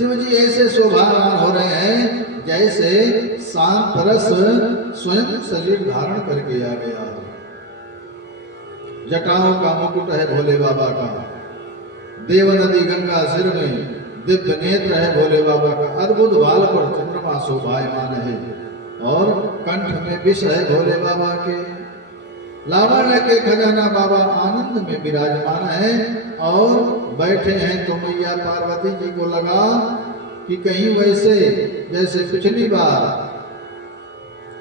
शिव जी ऐसे शोभावान हो रहे हैं जैसे शांत रस स्वयं शरीर धारण करके आ गया। जटाओं का मुकुट है भोले बाबा का, देव नदी गंगा सिर में, दिव्य नेत्र है भोले बाबा का, अद्भुत बाल पर चंद्रमा शोभायमान है और कंठ में विष है भोले बाबा के। लावण्य के खजाना बाबा आनंद में विराजमान है और बैठे हैं तो मैया पार्वती जी को लगा कि कहीं वैसे जैसे पिछली बार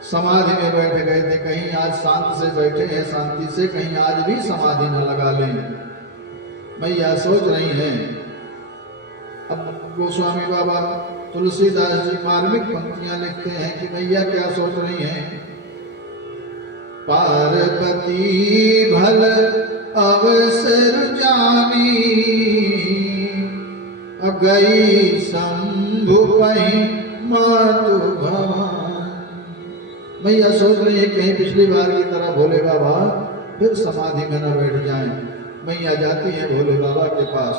समाधि में बैठ गए थे, कहीं आज शांत से बैठे हैं शांति से, कहीं आज भी समाधि न लगा लें। मैया सोच रही हैं। अब गोस्वामी बाबा तुलसीदास जी मार्मिक पंक्तियां लिखते हैं कि मैया क्या सोच रही हैं। पार्वती भल अवसर जानी, गई शंभु पही मातु भवानी। मैया सोच रही है कहीं पिछली बार की तरह भोले बाबा फिर समाधि में न बैठ जाएं। मैया जाती है भोले बाबा के पास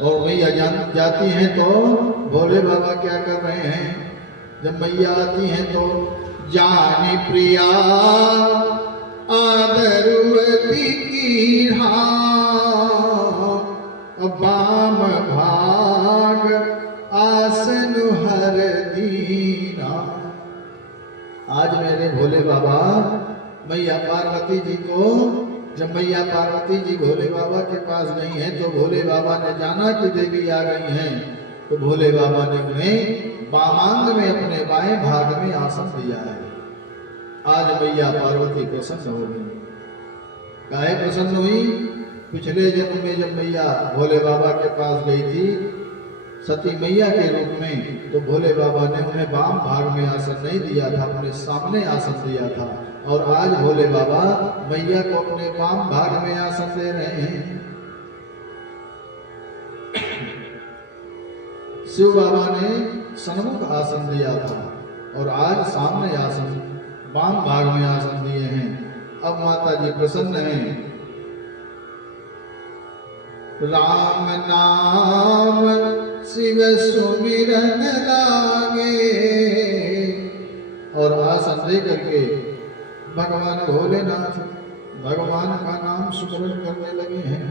और मैया जाती हैं तो भोले बाबा क्या कर रहे हैं। जब मैया आती हैं तो जानी प्रिया आदरवती की बाम भाग आसन हर दीना। आज मेरे भोले बाबा मैया पार्वती जी को, जब मैया पार्वती जी भोले बाबा के पास नहीं है तो भोले बाबा ने जाना कि देवी आ गई हैं, तो भोले बाबा ने उन्हें वामांग में अपने बाएं भाग में आसन दिया है। आज मैया पार्वती प्रसन्न हो गई। काहे प्रसन्न हुई। पिछले जन्म में जब मैया भोले बाबा के पास गई थी सती मैया के रूप में, तो भोले बाबा ने उन्हें वाम भाग में आसन नहीं दिया था, अपने सामने आसन दिया था। और आज भोले बाबा मैया को अपने वाम भाग में आसन दे रहे हैं। शिव बाबा ने सन्मुख आसन दिया था और आज सामने आसन वाम भाग में आसन दिए हैं। अब माता जी प्रसन्न हैं। राम नाम शिव सुमिरन लागे, और आसन दे करके भगवान भोलेनाथ भगवान का नाम सुमिरन करने लगे हैं।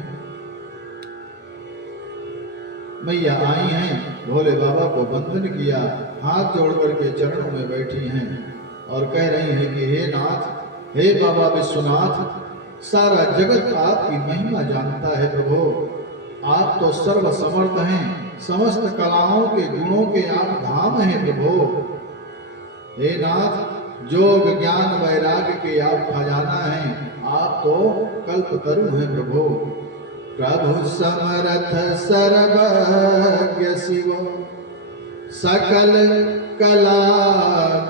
मैया आई हैं, भोले बाबा को वंदन किया, हाथ जोड़ करके चरणों में बैठी हैं और कह रही हैं कि हे नाथ, हे बाबा विश्वनाथ, सारा जगत आपकी महिमा जानता है प्रभु। आप तो सर्व समर्थ हैं, समस्त कलाओं के गुणों के आप धाम हैं प्रभु। हे नाथ, जोग ज्ञान वैराग्य के आप खजाना हैं, आप तो कल्पतरु हैं प्रभु। प्रभु समर्थ सर्वज्ञ शिव, सकल कला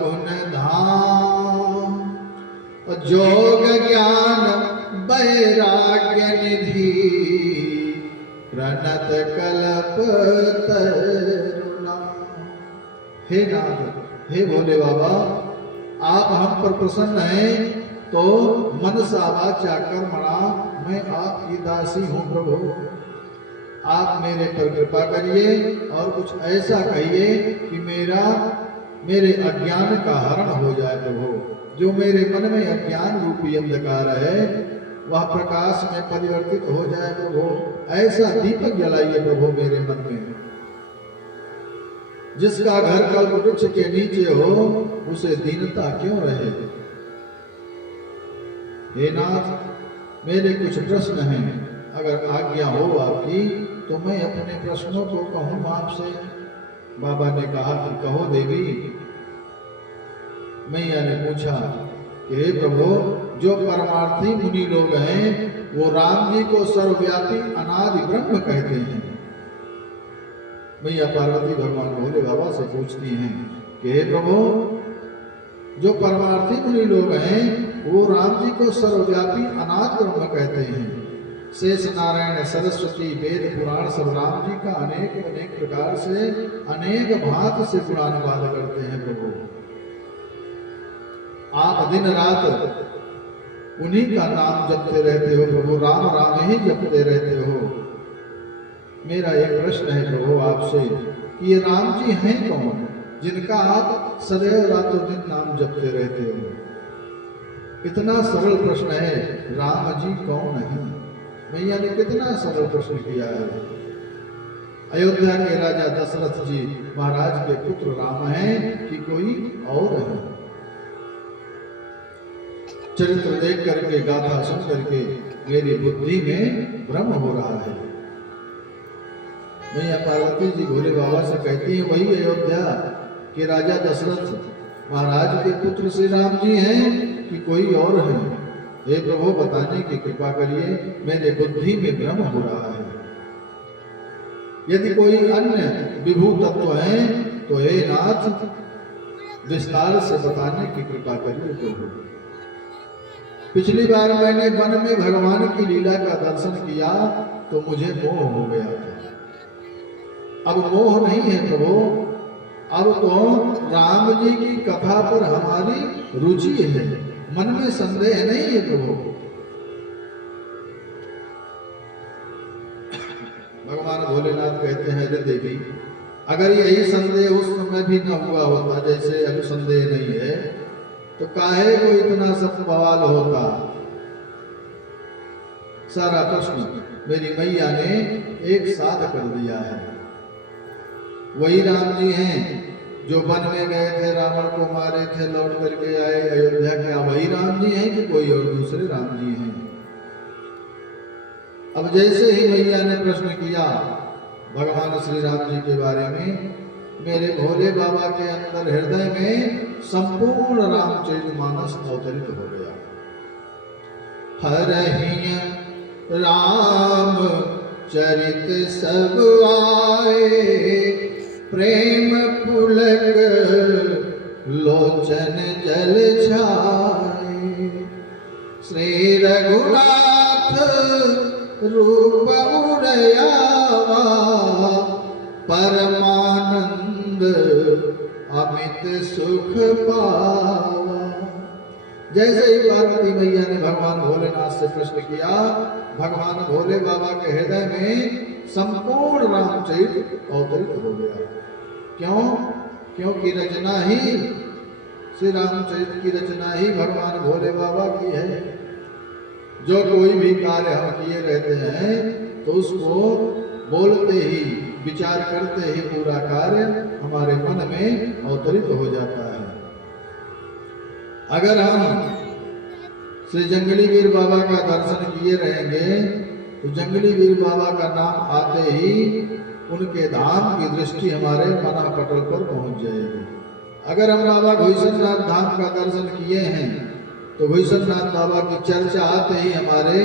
गुण धाम, जोग ज्ञान वैराग्य निधि, प्रणत कल्प तरुणा। हे नाथ, हे भोले बाबा, आप हम पर प्रसन्न हैं तो मनसा वाचा कर्मणा मैं आपकी दासी हूँ प्रभु। आप मेरे पर कृपा करिए और कुछ ऐसा कहिए कि मेरे अज्ञान का हरण हो जाए प्रभु। जो मेरे मन में अज्ञान रूपी अंधकार है वह प्रकाश में परिवर्तित हो जाए प्रभु। ऐसा दीपक जलाइए प्रभु मेरे मन में। जिसका घर कल्प वृक्ष के नीचे हो उसे दीनता क्यों रहे। हे नाथ, मेरे कुछ प्रश्न हैं, अगर आज्ञा हो आपकी तो मैं अपने प्रश्नों को कहूँ आपसे। बाबा ने कहा कि कहो देवी। मैया ने पूछा कि हे प्रभु, जो परमार्थी मुनि लोग हैं वो राम जी को सर्वव्यापी अनादि ब्रह्म कहते हैं। मैया पार्वती भगवान भोले बाबा से पूछती हैं कि हे प्रभु, जो परमार्थी मुनि लोग हैं वो राम जी को सर्वव्यापी अनादि ब्रह्म कहते हैं। शेष नारायण सरस्वती वेद पुराण सब राम जी का अनेक अनेक प्रकार से अनेक भांति से गुणानुवाद करते हैं प्रभु। आप दिन रात उन्हीं का नाम जपते रहते हो प्रभु, राम राम ही जपते रहते हो। मेरा एक प्रश्न है प्रभु आपसे कि ये राम जी हैं कौन जिनका आप सदैव रातों दिन नाम जपते रहते हो? इतना सरल प्रश्न है, राम जी कौन है? मैया ने कितना सरल प्रश्न किया है। अयोध्या के राजा दशरथ जी महाराज के पुत्र राम हैं कि कोई और है? चरित्र देख करके, गाथा सुन करके मेरी बुद्धि में भ्रम हो रहा है। मैया पार्वती जी भोले बाबा से कहती है, वही अयोध्या के राजा दशरथ महाराज के पुत्र श्री राम जी हैं कि कोई और है? हे प्रभु बताने की कृपा करिए, मेरे बुद्धि में भ्रम हो रहा है। यदि कोई अन्य विभू तत्व है तो हे नाथ विस्तार से बताने की कृपा करिए प्रभु। पिछली बार मैंने वन में भगवान की लीला का दर्शन किया तो मुझे मोह हो गया था। अब मोह नहीं है प्रभु, अब तो राम जी की कथा पर हमारी रुचि है, मन में संदेह नहीं है प्रभु। भगवान भोलेनाथ कहते हैं, अरे देवी, अगर यही संदेह उस समय भी न हुआ होता जैसे अब संदेह नहीं है, तो काहे को इतना सब बवाल होता? सारा प्रश्न मेरी मैया ने एक साथ कर दिया है। वही राम जी हैं जो वन में गए थे, रावण को मारे थे, लौट करके आए अयोध्या। क्या वही राम जी हैं कि कोई और दूसरे राम जी हैं? अब जैसे ही मैया ने प्रश्न किया भगवान श्री राम जी के बारे में, मेरे भोले बाबा के अंदर हृदय में संपूर्ण रामचरितमानस अवतरित हो गया। हरहिय राम चरित सब आए, प्रेम पुलक लोचन जल छाए। श्री रघुनाथ रूप उदयावा, परमानंद अमित सुख पावा। जैसे ही पार्वती मैया ने भगवान भोलेनाथ से प्रश्न किया, भगवान भोले बाबा के हृदय में संपूर्ण रामचरित अवतरित हो गया। क्यों? क्योंकि रचना ही, श्री रामचरित की रचना ही भगवान भोले बाबा की है। जो कोई भी कार्य हम किए रहते हैं तो उसको बोलते ही, विचार करते ही पूरा कार्य हमारे मन में अवतरित हो जाता है। अगर हम श्री जंगली वीर बाबा का दर्शन किए रहेंगे तो जंगली वीर बाबा का नाम आते ही उनके धाम की दृष्टि हमारे मना पटल पर पहुंच जाएगी। अगर हम बाबा घुईसरनाथ धाम का दर्शन किए हैं तो घुईसरनाथ बाबा की चर्चा आते ही हमारे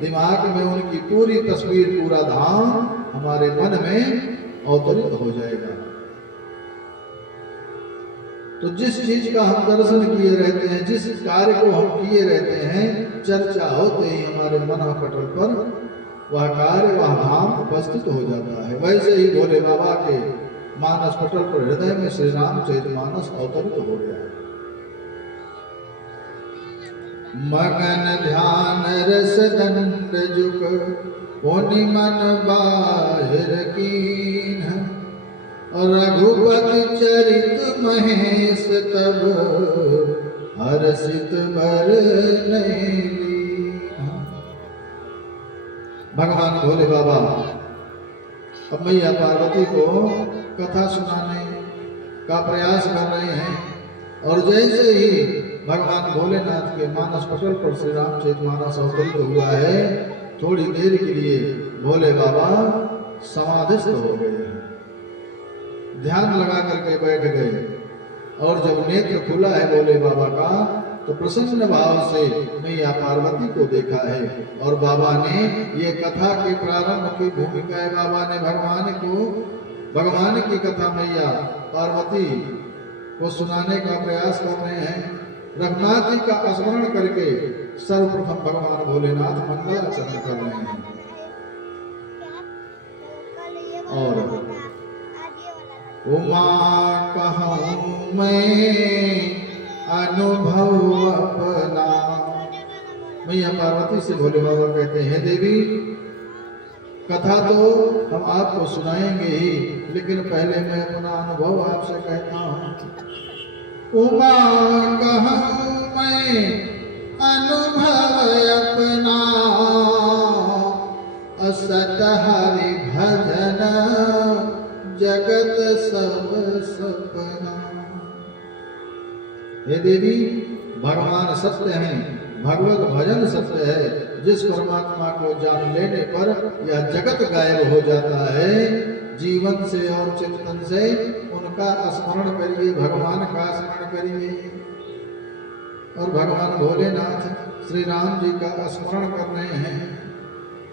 दिमाग में उनकी पूरी तस्वीर, पूरा धाम हमारे मन में अवतरित हो जाएगा। तो जिस चीज का हम दर्शन किए रहते हैं, जिस कार्य को हम किए रहते हैं, चर्चा होते ही हमारे मन पटल पर वह कार्य, वह धाम उपस्थित हो जाता है। वैसे ही भोले बाबा के मानस पटल पर हृदय में श्री रामचरितमानस अवतरित हो गया। मगन ध्यान रस दंड जुग, पुनि मन बाहिर कीन। रघुपति चरित महेश तब, हर्षित भर नहीं। भगवान भोले बाबा अब मैया पार्वती को कथा सुनाने का प्रयास कर रहे हैं, और जैसे ही भगवान भोलेनाथ के मानस पटल पर श्री रामचरितमानस अवतरित हुआ है, थोड़ी देर के लिए भोले बाबा समाधिस्थ हो गए, ध्यान लगा करके बैठ गए। और जब नेत्र खुला है भोले बाबा का तो प्रसन्न भाव से मैया पार्वती को देखा है। और बाबा ने ये कथा के प्रारंभ की भूमिका है, बाबा ने भगवान की कथा मैया पार्वती को सुनाने का प्रयास कर रहे हैं। रघुनाथ जी का स्मरण करके सर्वप्रथम भगवान भोलेनाथ मंगलाचरण कर रहे हैं। और उमा कहूँ मैं अनुभव अपना। मैया पार्वती से भोले बाबा कहते हैं, देवी कथा तो हम आपको सुनाएंगे ही, लेकिन पहले मैं अपना अनुभव आपसे कहता हूँ। उमा कहूँ मैं अनुभव अपना, असत हरि भजन जगत सब सपना। हे देवी, भगवान सत्य हैं, भगवत भजन सत्य है। जिस परमात्मा को जान लेने पर यह जगत गायब हो जाता है। जीवन से और चिंतन से उनका स्मरण करिए, भगवान का स्मरण करिए। और भगवान भोलेनाथ श्री राम जी का स्मरण कर रहे हैं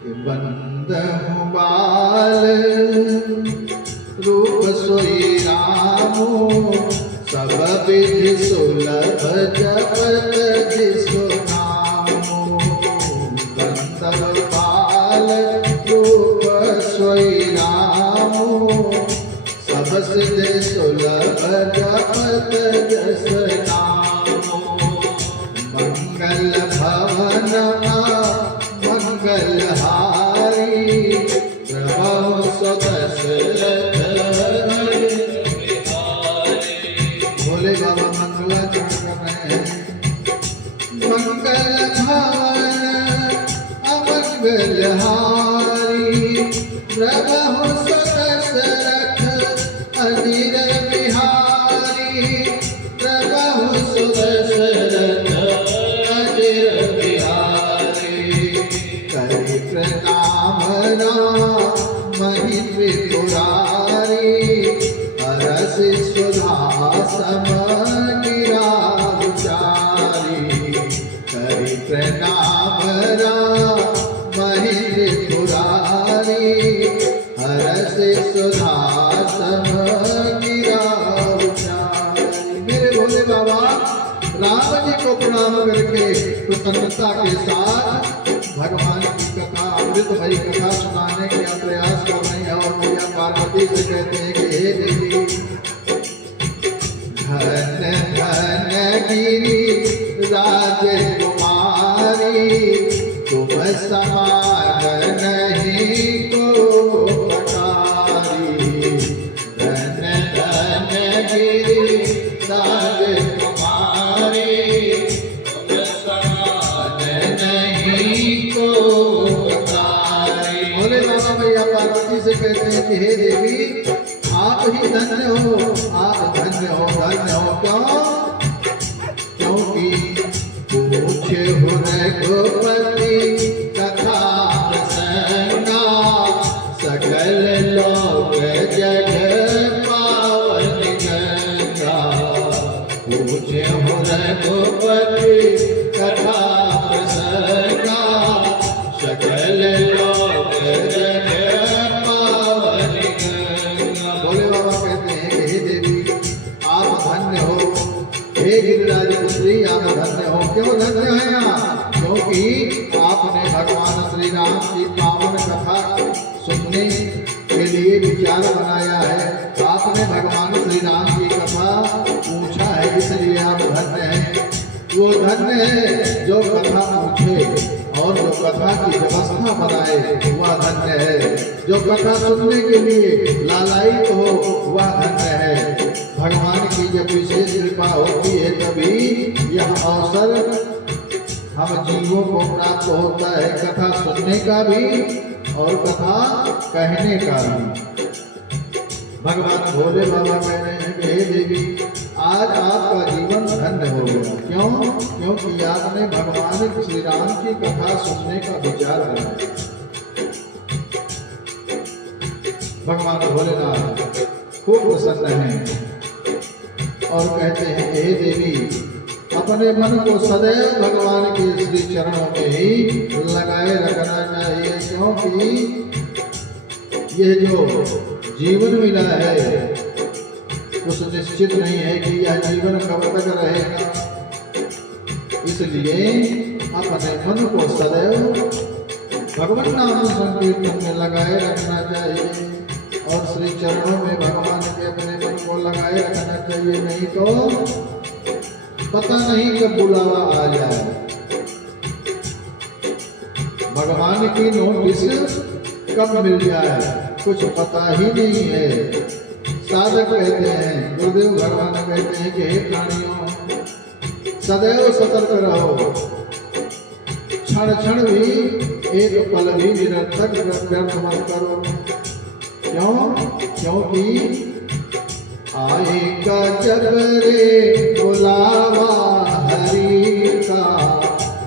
कि बंद हूँ बाल रूप सोई रामो, सब विधि सुलभ जपत जिसो नामो। बंद बाल रूप सोई रामो, सब सिद्धि सुलभ जपत जस नामो। मंगल भवन मंगल हारी, प्रभु सदसरथ भोले बाबा मंगलाचरण कर रहे हैं। मंगल भवन अमंगल हारी, प्रभु सदसरथ अधीर बिहारी। प्रभु सदसरथ अधीर बिहारी, करि प्रणाम महि त्रिपुरारी। हरस सुधा सम गिरा विचारी, करि प्रणाम महि त्रिपुरारी। हरस सुधा सम गिरा विचारी। मेरे भोले बाबा राम जी को प्रणाम करके प्रसन्नता के साथ भगवान की कथा, अमृत भरी कथा सुनाने का प्रयास कर रहे हैं। और मैया पार्वती से कहते हैं कि हे देवी, धन धन गिरी राजकुमारी, तुम समान नहीं को पटारी। धन धन गिरी राजकुमारी, तुम समान नहीं को पटारी। बोले बाबा मैया पार्वती से कहते हैं कि हे देवी, आप ही धन्य हो, आप धन्य हो, धन्य हो। क्यों? क्योंकि पूछे हो रघुपति कथा प्रसंगा, सकल लोक जग पावन गंगा। पूछे हो रघुपति कथा प्रसंगा, सकल लोक जग पावन गंगा। भोले बाबा कहते हैं कि हे देवी, आप धन्य हो। हे गिरिराज पुत्री, आप धन्य हो। क्यों धन्य हैं आप? क्योंकि आपने भगवान श्री राम की पावन कथा सुनने के लिए विचार बनाया है। आपने भगवान श्री राम की कथा पूछा है, इसलिए आप धन्य हैं। वो धन्य है जो कथा पूछे और जो कथा की व्यवस्था बनाए, वह धन्य है। जो कथा सुनने के लिए लालायित हो, वह धन्य है। भगवान की जब विशेष कृपा होती है तभी यह अवसर हम जीवों को प्राप्त होता है, कथा सुनने का भी और कथा कहने का भी। भगवान भोले बाबा कह रहे हैं कि हे देवी, आज आपका जीवन धन्य हो गया। क्यों? क्योंकि आपने भगवान श्री राम की कथा सुनने का विचार बनाया। भगवान भोलेनाथ खूब प्रसन्न हैं और कहते हैं हे देवी, अपने मन को सदैव भगवान के श्री चरणों में ही लगाए रखना चाहिए। क्योंकि यह जो जीवन मिला है कुछ निश्चित नहीं है कि यह जीवन कब तक रहेगा। इसलिए अपने मन को सदैव भगवान नाम संकीर्तन में लगाए रखना चाहिए और श्री चरणों में भगवान के अपने मन को लगाए रखना चाहिए। नहीं तो पता नहीं कब बुलावा आ जाए। भगवान की नोटिस कब मिल जाए कुछ पता ही नहीं है। साधक कहते हैं, गुरुदेव भगवान कहते हैं कि हे प्राणियों सदैव सतर्क रहो, क्षण क्षण भी एक पल भी निरर्थक व्यर्थ मत करो। क्यों? क्योंकि आएगा जब रे बुलावा हरि का,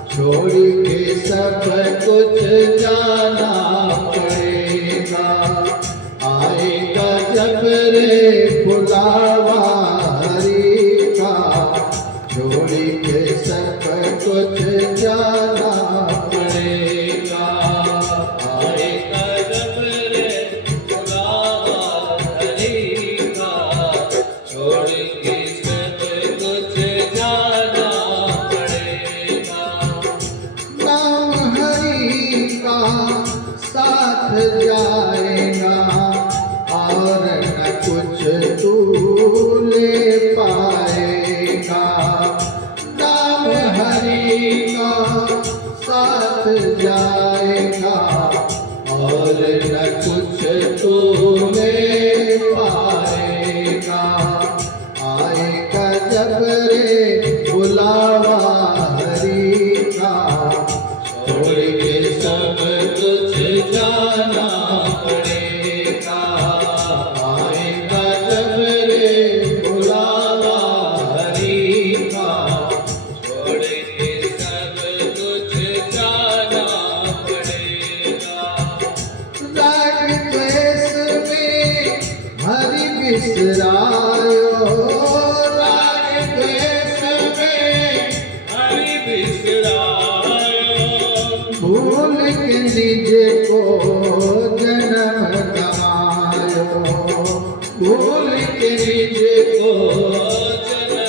छोड़ के सब कुछ जाना पड़ेगा। आएगा जब रे बुलावा हरि का, छोड़ के सब कुछ जाना पड़ेगा। आएगा जब रे बुलावा हरि का, छोड़ के सब कुछ जाना पड़ेगा। नाम हरि का साथ जाएगा और न कुछ तू ले पाएगा। नाम हरि का साथ जाएगा और न कुछ तू ले पाएगा। आएगा जब रे बुलावा हरि का, छोड़ के सब कुछ जाना पड़ेगा। आएगा जब रे बुलावा हरि का, छोड़ के सब कुछ जाना पड़ेगा। राग द्वेष में हरि बिसरायो, राग द्वेष में हरि बिसरायो, भूल के निज को जन्म गवायो। भूल के निज को जन्म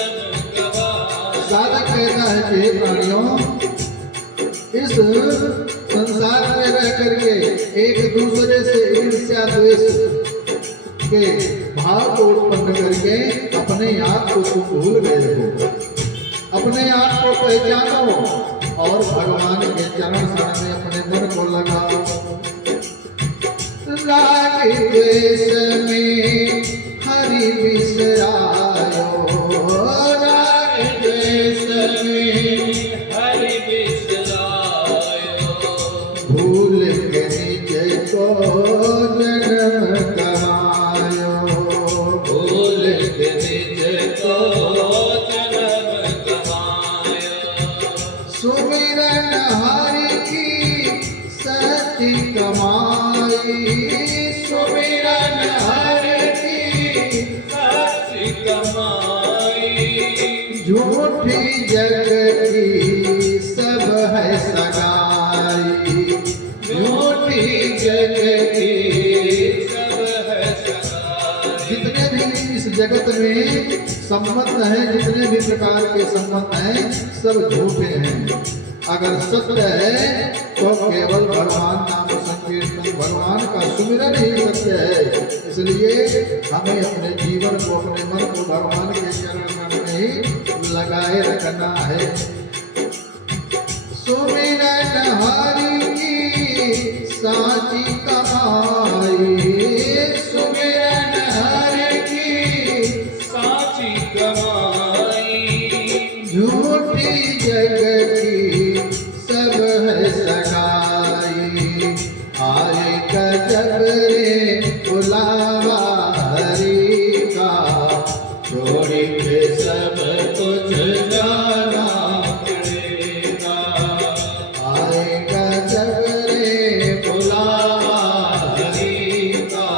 गवाया। साधक कहता है कि प्राणियों इस संसार में रह करके एक दूसरे से ईर्ष्या द्वेष के भाव को उत्पन्न करके अपने आप को तुम भूल गए हो। अपने आप को पहचानो और भगवान के चरण शरण में अपने मन को लगाओ। राग द्वेष में हरि बिसरायो, राग द्वेष में हरि बिसरायो, भूल के निज को जन्म गवायो। भूल के निज को जन्म गवाया। सुमिरन हरि की सच्ची कमाई, सुमिरन हरि की सच्ची कमाई, झूठी जग की सब है सगाई। झूठी जग की सब है सगाई। जितने भी इस जगत में संबंध हैं, जितने भी प्रकार के संबंध हैं, सब झूठे हैं। अगर सत्य है तो केवल भगवान नाम संकीर्तन, भगवान का सुमिरन ही सत्य है। इसलिए हमें अपने जीवन को, अपने मन को भगवान के चरण में ही लगाए रखना है। सुमिरन हरि की साची कमाई, सुमिरन हरि की साची कमाई, झूठी जग की सब है सगाई। आएगा जब रे बुलावा हरि का, छोड़ के सब कुछ जाना पड़ेगा। आएगा जब रे बुलावा हरि का,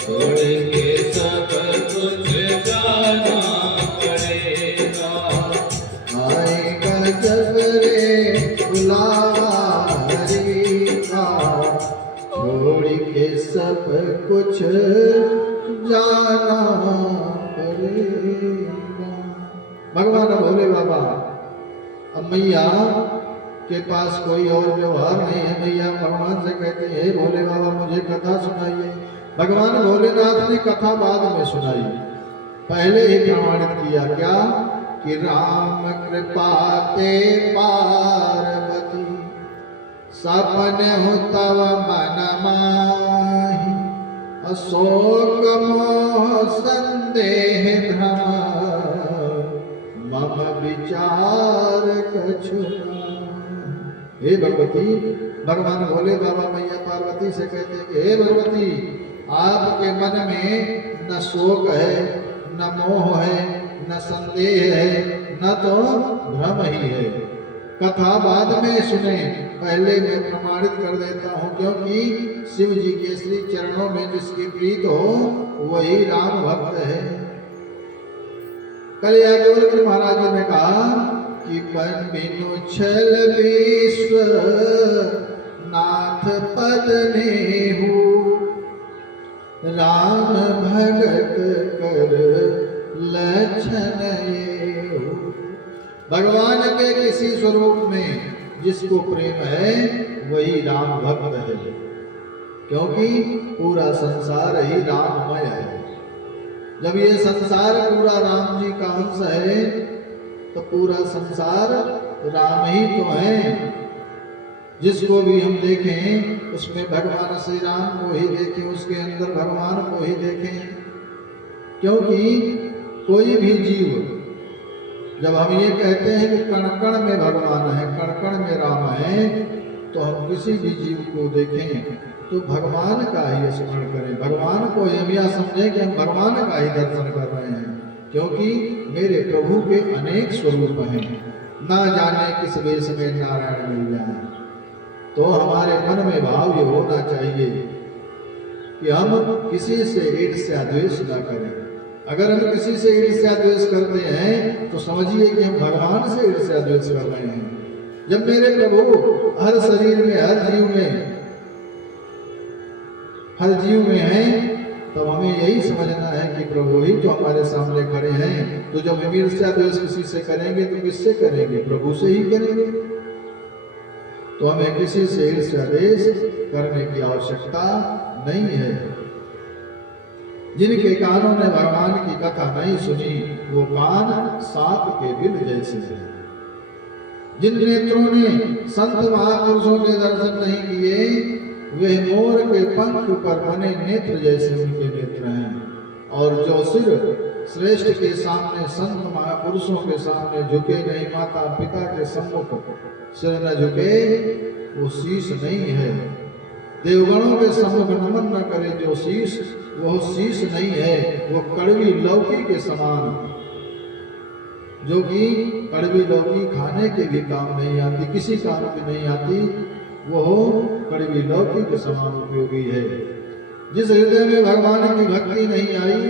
छोड़ के सब कुछ जाना पड़ेगा। आएगा जब रे बुलावा हरि का, छोड़ के सब कुछ जाना पड़ेगा। भगवान भोले बाबा अब मैया के पास कोई और व्यवहार नहीं है। मैया भगवान से कहते हैं, हे भोले बाबा मुझे कथा सुनाइए। भगवान भोलेनाथ ने कथा बाद में सुनाई, पहले ही प्रमाणित किया क्या कि राम कृपा ते पार्वती सपन हो तव मन माहि अशोक मोह संदेह भ्रम मम विचार कछु नाहि। हे भगवती, भगवान भोले बाबा मैया पार्वती से कहते हैं कि हे भगवती, आपके मन में न शोक है, न मोह है, न संदेह है, न तो भ्रम ही है। कथा बाद में सुने, पहले मैं प्रमाणित कर देता हूँ, क्योंकि शिव जी के श्री चरणों में जिसकी प्रीत हो वही राम भक्त है। कल याज्ञवल्क्य महाराज जी ने कहा कि बन बिनु छल विश्व नाथ पद नेहु राम भगत कर लक्षण येहु। भगवान के किसी स्वरूप में जिसको प्रेम है वही राम भक्त है, क्योंकि पूरा संसार ही राममय है। जब ये संसार पूरा राम जी का अंश है तो पूरा संसार राम ही तो है। जिसको भी हम देखें उसमें भगवान श्री राम को ही देखें, उसके अंदर भगवान को ही देखें। क्योंकि कोई भी जीव, जब हम ये कहते हैं कि कण कण में भगवान है, कण कण में राम है, तो हम किसी भी जीव को देखें तो भगवान का ही स्मरण करें, भगवान को हम यह समझें कि हम भगवान का ही दर्शन कर रहे हैं। क्योंकि मेरे प्रभु के अनेक स्वरूप हैं, ना जाने किस वेश में नारायण मिल जाए। तो हमारे मन में भाव ये होना चाहिए कि हम किसी से ईर्ष्या द्वेष न करें। अगर हम किसी से ईर्ष्या द्वेष करते हैं तो समझिए कि हम भगवान से ईर्ष्या द्वेष कर रहे हैं। जब मेरे प्रभु हर शरीर में, हर जीव में हैं, तब हमें यही समझना है कि प्रभु ही तो हमारे सामने खड़े हैं। तो जब हम ईर्ष्या द्वेष किसी से करेंगे तो किससे करेंगे? प्रभु से ही करेंगे। तो हमें किसी से ईर्ष्या द्वेष करने की आवश्यकता नहीं है। जिनके कानों ने भगवान की कथा नहीं सुनी वो कान सांप के बिल जैसे हैं। जिन नेत्रों ने संत महापुरुषों के दर्शन नहीं किए वे मोर के पंख पर बने नेत्र जैसे उनके नेत्र हैं। और जो सिर श्रेष्ठ के सामने, संत महापुरुषों के सामने झुके नहीं, माता पिता के सम्मुख सिर न झुके, वो शीश नहीं है। देवगणों के सम्मुख नमन न करे जो शीश, वो शीश नहीं है, वो कड़वी लौकी के समान, जो कि कड़वी लौकी खाने के भी काम नहीं आती, किसी काम की नहीं आती, वो कड़वी लौकी के समान उपयोगी है। जिस हृदय में भगवान की भक्ति नहीं आई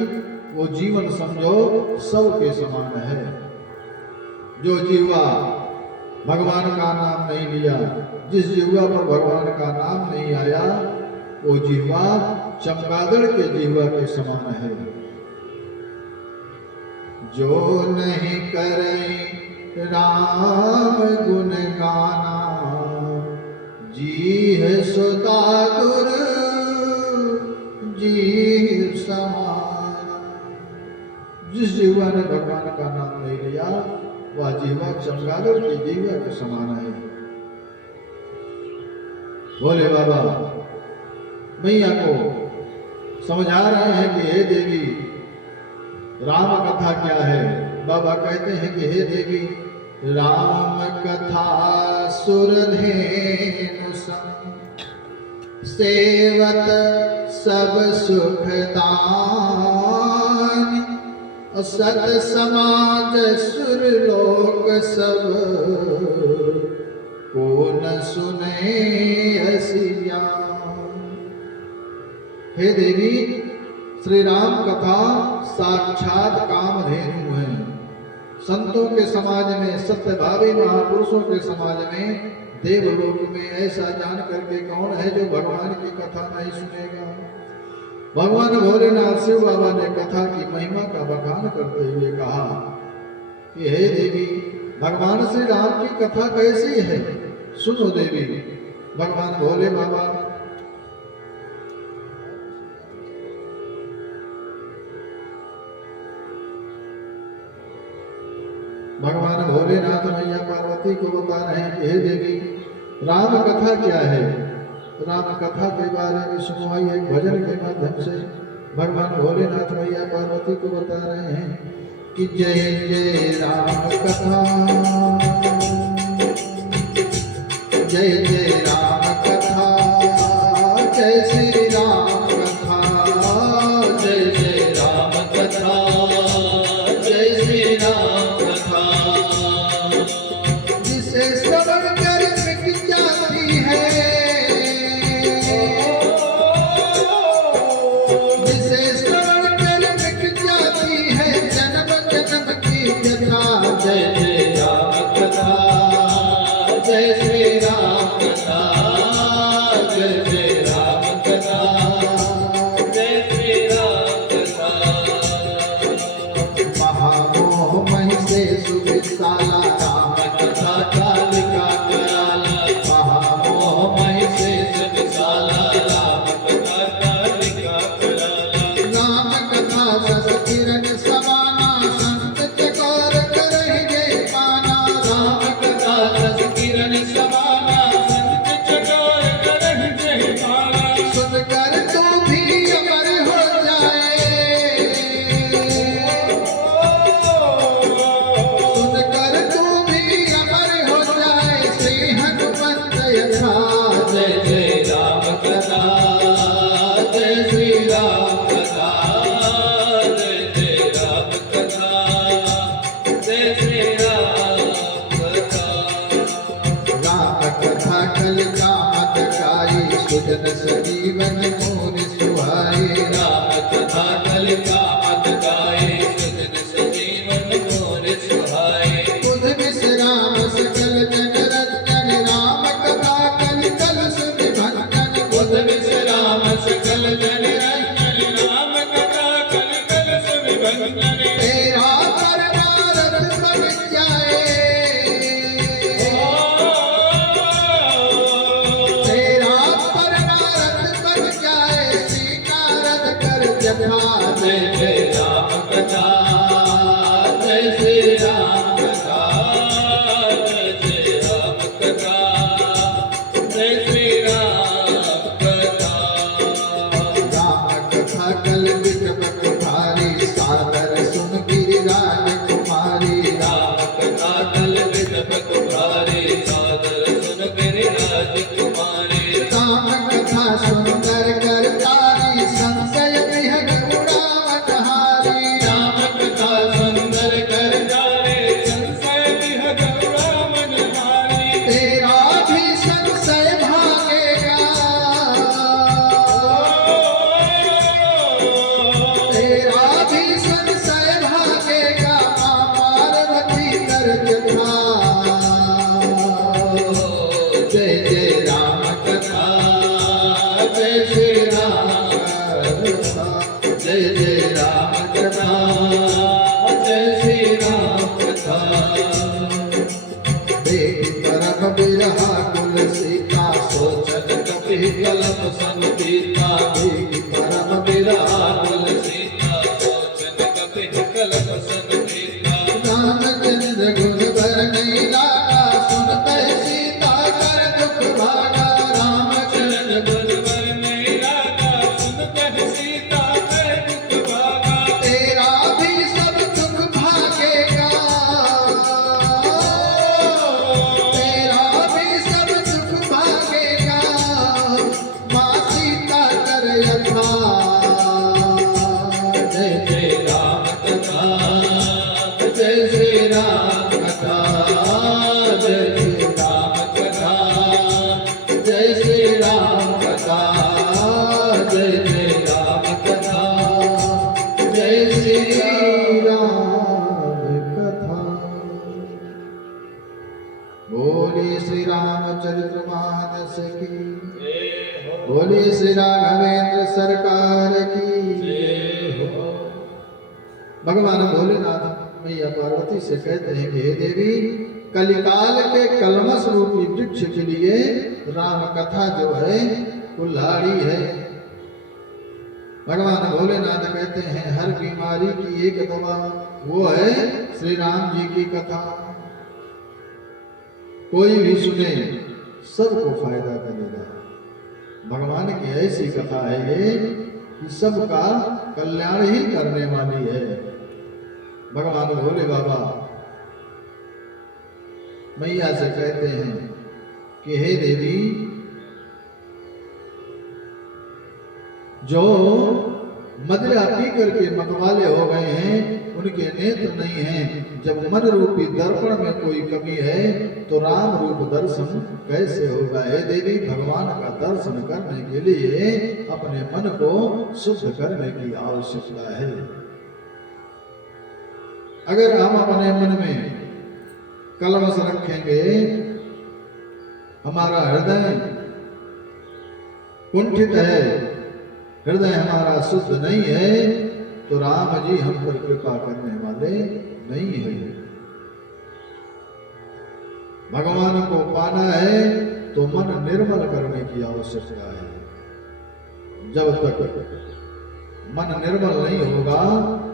वो जीवन समझो सब के समान है। जो जीवा भगवान का नाम नहीं लिया, जिस जीवा पर भगवान का नाम नहीं आया, वो जीवा चमगादड़ के जीवा के समान है। जो नहीं करे राम गुण गाना, जी है सुदागुर जी समान। जिस जीवा ने भगवान का नाम नहीं लिया वह जीवा चमगादड़ के जीवा के समान है। बोले बाबा मैया को समझा रहे हैं कि हे देवी राम कथा क्या है। बाबा कहते हैं कि हे देवी राम कथा सुरधेनु सम, सेवत सब सुखदान, सत समाज सुरलोक सब, को न सुने असिया। हे देवी श्री राम कथा साक्षात कामधेनु है। संतों के समाज में, सत्यभावी महापुरुषों के समाज में, देवलोक में ऐसा जान करके कौन है जो भगवान की कथा नहीं सुनेगा। भगवान भोलेनाथ शिव बाबा ने कथा की महिमा का बखान करते हुए कहा कि हे देवी भगवान श्री राम की कथा कैसी है, सुनो देवी। भगवान भोले बाबा भगवान भोलेनाथ मैया पार्वती को बता रहे हैं कि हे देवी राम कथा क्या है? राम कथा के बारे में सुनवाई एक भजन के माध्यम से भगवान भोलेनाथ मैया पार्वती को बता रहे हैं कि जय जय राम कथा, जय जय राम कथा, जय श्री राम कथा, जय जय राम कथा, जय श्री राम कथा। जिसे श्रवण कर मिट जाती है, जिसे श्रवण कर मिट जाती है जन्म जन्म की व्यथा। जय जय राम कथा, जय श्री राम कथा, जय जय राम कथा, जय श्री राम कथा। महामोह मही से सुविशाला राम कथा कालिका कराला। महामोह मही से विशाला राम कथा कालिका कराला। राम कथा सस किरण समाना, संत चकोर करहि जय पाना। राम कथा रस किरण समाना, संत चकोर करहि जय पाना। सुन कर तू भी अमर हो जाए, सुन कर तू भी अमर हो जाए श्री हनुमंत यथा। जय जय राम कथा, जय श्री राम कथा, जय जय राम कथा, जय श्री राम कथा। राम कथा कल कामत गाई, सुजन सजीवन मोर सुहाए। राम कथा कलिका मत गाए, सजन सजीवन मोर सुहाए। बुध विश्राम सकल जन रंजन, राम कथा कल कलश विभंजन। बुध विश्राम सकल जन रंजन, राम कथा कल कलश विभंजन। तेरा परमारथ बन जाए, तेरा परमारथ बन जाए श्री नारद कर जथा। जय जय राम कथा, जय श्री राम कथा, जय जय राम कथा, जय श्री राम कथा। राम कथा कल विकट भारी, सादर सुन गिरिराज कुमारी। राम कथा कल विदपक भारे, सादर सुन मेरे राजकुमारे। राम कथा सुंदर कर तारी, संशय विहग उड़ावत हारी। राम कथा सुंदर कर जारे, संशय विहग उड़ावन हारी। तेरा भी संशय भागेगा, तेरा भी संशय भागेगा मां पार्वती कर जथा। जय जय राम कथा, जय श्री राम कथा, जय जय राम कथा, जय श्री राम कथा। देख परम बिरहा कुल सीता, सोचन कपि कलप संपीता। देख परम बिरहा कुल सीता, सोचन कपि कलप संपीता। रामचंद्र गुण बर नहीं लागा, सुनते सीता कर दुख भागा। रामचंद्र चरण गुरवर नहीं लागा, सुन कह सीता कर दुख भागा। तेरा भी सब दुख भागेगा, तेरा भी सब दुख भागेगा मां सीता कर यथा। जय जय राम कथा, जय श्री राम कथा, जय श्री राम कथा, जय श्री राम कथा, जय जय राम कथा, जय श्री राम कथा। बोले श्री रामचरित्र मानस की, बोले श्री राघवेंद्र सरकार की। भगवान भोलेनाथ मैया पार्वती से कहते हैं कि हे देवी, कलिकाल के कलमश रूपी वृक्ष के लिए राम कथा जो है कुल्हाड़ी है। भगवान भोलेनाथ कहते हैं हर बीमारी की एक दवा, वो है श्री राम जी की कथा। कोई भी सुने सबको फायदा करेगा। भगवान की ऐसी कथा है ये कि सबका कल्याण ही करने वाली है। भगवान भोले बाबा मैया से कहते हैं कि हे देवी, जो मदिरा पी करके मतवाले हो गए हैं, उनके नेत्र नहीं हैं। जब मन रूपी दर्पण में कोई कमी है तो राम रूप दर्शन कैसे होगा। हे देवी, भगवान का दर्शन करने के लिए अपने मन को शुद्ध करने की आवश्यकता है। अगर हम अपने मन में कलमश रखेंगे, हमारा हृदय कुंठित है, हृदय हमारा शुद्ध नहीं है, तो राम जी हम पर कृपा करने वाले नहीं है। भगवान को पाना है तो मन निर्मल करने की आवश्यकता है। जब तक मन निर्मल नहीं होगा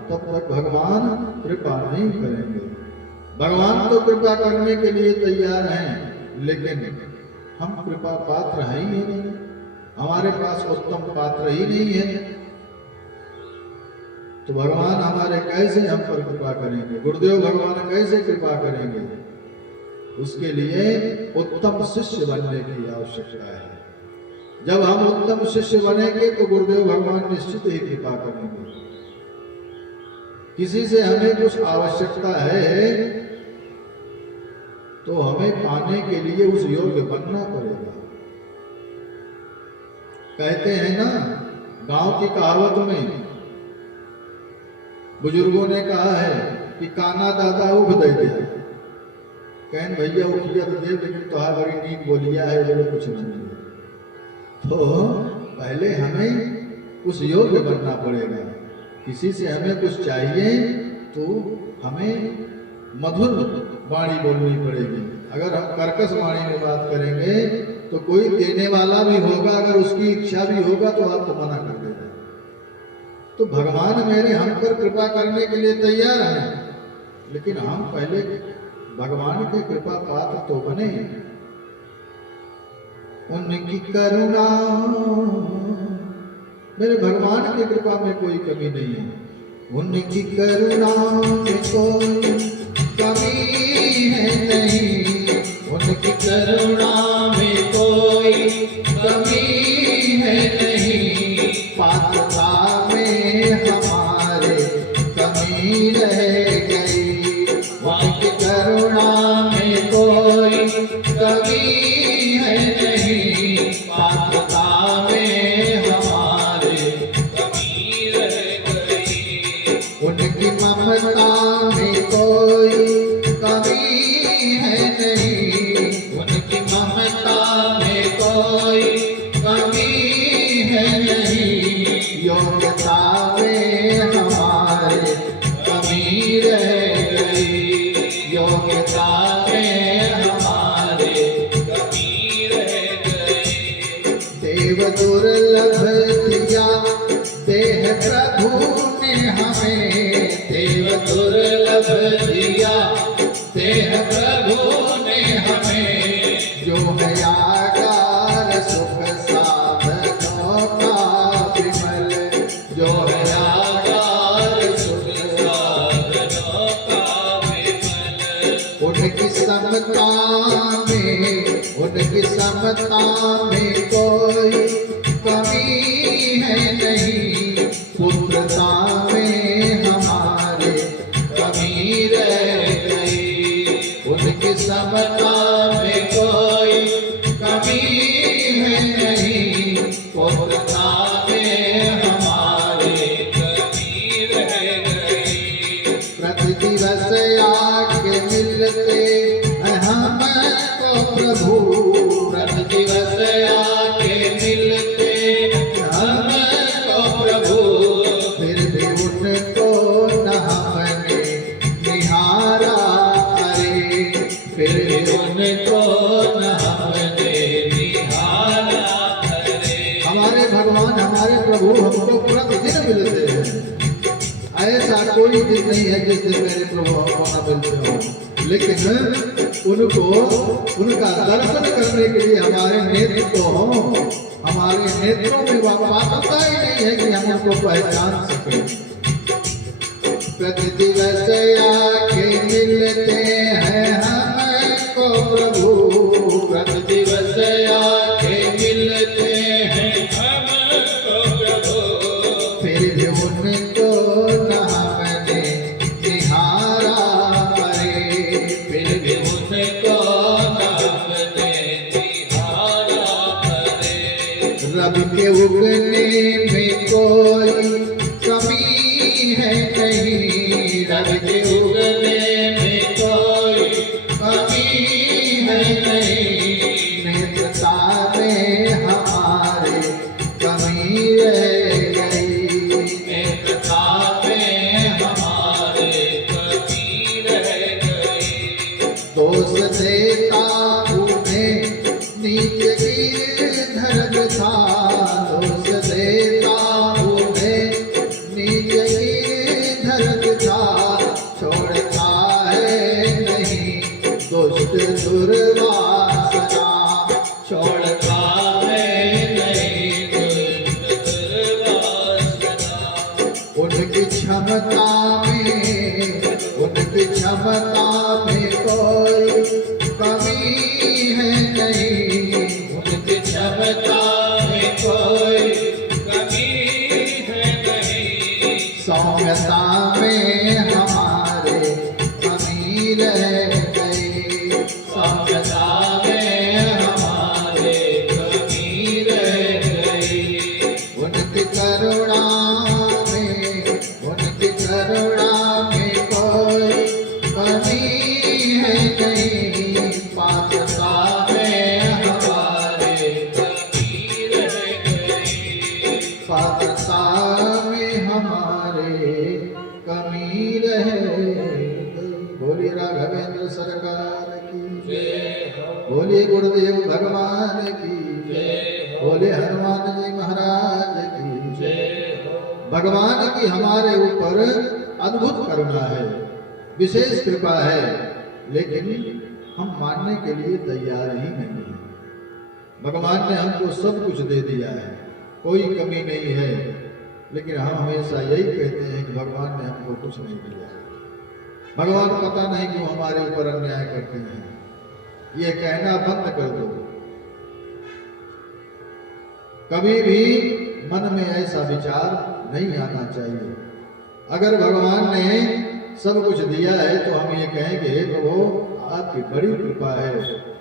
तब तक भगवान कृपा नहीं करेंगे। भगवान तो कृपा करने के लिए तैयार हैं, लेकिन हम कृपा पात्र हैं ही नहीं। हमारे पास उत्तम पात्र ही नहीं है, तो भगवान हमारे कैसे हम पर कृपा करेंगे? गुरुदेव भगवान कैसे कृपा करेंगे? उसके लिए उत्तम शिष्य बनने की आवश्यकता है। जब हम उत्तम शिष्य बनेंगे तो गुरुदेव भगवान निश्चित ही कृपा करेंगे। किसी से हमें कुछ आवश्यकता है तो हमें पाने के लिए उस योग्य बनना पड़ेगा। कहते हैं ना, गांव की कहावत में बुजुर्गों ने कहा है कि काना दादा उग दे दिया। कहन भैया उठिया तो देव, लेकिन तुहार बड़ी नीक बोलिया है, बोले कुछ नहीं। तो पहले हमें उस योग्य बनना पड़ेगा। किसी से हमें कुछ चाहिए तो हमें मधुर वाणी बोलनी पड़ेगी। अगर हम कर्कश वाणी में बात करेंगे तो कोई देने वाला भी होगा, अगर उसकी इच्छा भी होगा तो आपको मना कर देगा। तो भगवान मेरे हम पर कृपा करने के लिए तैयार हैं, लेकिन हम पहले भगवान के कृपा पात्र तो बने। उनकी करुणा, मेरे भगवान की कृपा में कोई कमी नहीं है। उनकी करुणा में कोई कमी है नहीं, उनकी करुणा में कोई कमी है नहीं। पात्रता में हमारे कमी रह गई, उनकी करुणा में कोई कमी है नहीं। पात्रता में हमारे कमी रह गई, उनकी ममता में कोई कमी है नहीं। उनकी ममता में कोई कमी है नहीं। योग्यता में हमारे कमी रह गई, योग्यता में हमारे कमी रह गई। देव दुर्लभ दिया देह प्रभु ने हमें, देव दुर्लभ दिया देह प्रभु ने हमें। जो है आकार सुख साधनों का विमल, जो है आकार सुख साधनों का विमल। उनकी समता में, उनकी समता में कोई कमी है नहीं। पुत्रता में हमारे कमी रह गई, उनकी समता में कोई कमी है नहीं। पुत्रता में हमारे कमी रह गई। प्रति दिवस आके मिलते हैं हमको प्रभु, प्रति दिवस आके मिलते हमको प्रभु। फिर भी उनको न हमने निहारा करे, फिर भी उनको न हमने निहारा करे। हमारे भगवान, हमारे प्रभु हमको प्रतिदिन मिलते हैं। ऐसा कोई दिन नहीं है जिस दिन मेरे प्रभु हमको न मिलते हो। लेकिन उनको उनका दर्शन करने के लिए हमारे नेत्रों में वह पात्रता ही नहीं है कि हम उनको पहचान सकें। प्रति दिवस आके मिलते हैं हमको प्रभु, प्रति दिवस आके मिलते हैं हमको प्रभु, फिर भी उनको न हमने निहारा करे, फिर भी उनको न हमने निहारा करे। रवि के उगने में कोई कमी है नहीं, रवि के उगने में कोई कमी है नहीं, नेत्रता में हमारे कमी रह गई, नेत्रता में हमारे कमी रह गई। दोष देता उन्हें नीचे गिरधर था, दोष देता उन्हें नीचे गिरधर था, छोड़ता है नहीं दुष्ट दुर्वासना, छोड़ता है नहीं दुष्ट दुर्वासना, उनकी क्षमता में कोई कमी है नहीं, उनकी क्षमता में कोई कमी है नहीं, सौम्यता में हमारे कमी रह गई, सौम्यता में हमारे कमी रह गई। उनकी करुणा में कोई कमी है नहीं, पात्रता में हमारे कमी रह गई, पात्रता में हमारे कमी रह गई। बोलिए राघवेंद्र सरकार की, जय हो, बोलिए गुरुदेव भगवान की, जय हो, बोले हनुमान जी महाराज की। जय हो। भगवान की हमारे ऊपर अद्भुत करुणा है, विशेष कृपा है, लेकिन हम मानने के लिए तैयार ही नहीं है। भगवान ने हमको सब कुछ दे दिया है, कोई कमी नहीं है, लेकिन हम हमेशा यही कहते हैं कि भगवान ने हमको कुछ नहीं दिया। भगवान पता नहीं क्यों हमारे ऊपर अन्याय करते हैं, ये कहना बंद कर दो। कभी भी मन में ऐसा विचार नहीं आना चाहिए। अगर भगवान ने सब कुछ दिया है तो हम ये कहेंगे तो वो आपकी बड़ी कृपा है,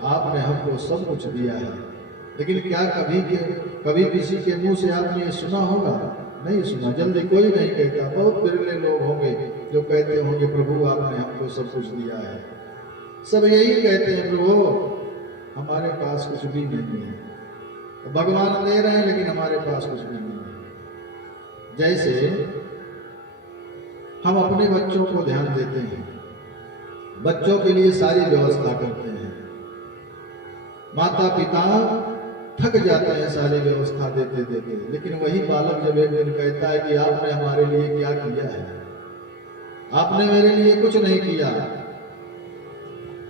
आपने हमको सब कुछ दिया है। लेकिन क्या कभी किसी के मुंह से आपने ये सुना होगा? नहीं सुना। जल्दी कोई नहीं कहता, बहुत बिरले लोग होंगे जो कहते होंगे प्रभु आपने हमको सब कुछ दिया है। सब यही कहते हैं प्रभु हमारे पास कुछ भी नहीं है। तो भगवान दे रहे हैं लेकिन हमारे पास कुछ भी नहीं है। जैसे हम अपने बच्चों को ध्यान देते हैं, बच्चों के लिए सारी व्यवस्था करते हैं, माता पिता थक जाते हैं सारी व्यवस्था देते देते, लेकिन वही बालक जब एक दिन कहता है कि आपने हमारे लिए क्या किया है, आपने मेरे लिए कुछ नहीं किया,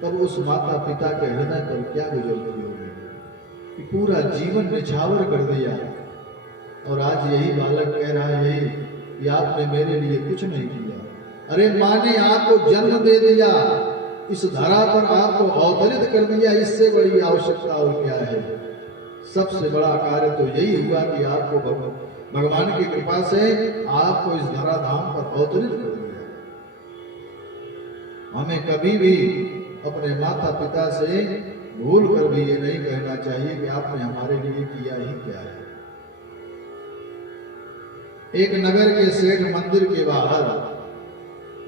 तब उस माता पिता के हृदय पर क्या गुजरती होगी कि पूरा जीवन निछावर कर दिया। और आज यही बालक कह रहा है यही कि आपने मेरे लिए कुछ नहीं किया। अरे माँ ने आपको जन्म दे दिया, इस धरा पर आपको अवतरित कर दिया, इससे बड़ी आवश्यकता और क्या है। सबसे बड़ा कार्य तो यही हुआ कि आपको भगवान की कृपा से आपको इस धरा धाम पर अवतरित कर दिया। हमें कभी भी अपने माता पिता से भूल कर भी ये नहीं कहना चाहिए कि आपने हमारे लिए किया ही क्या है। एक नगर के सेठ मंदिर के बाहर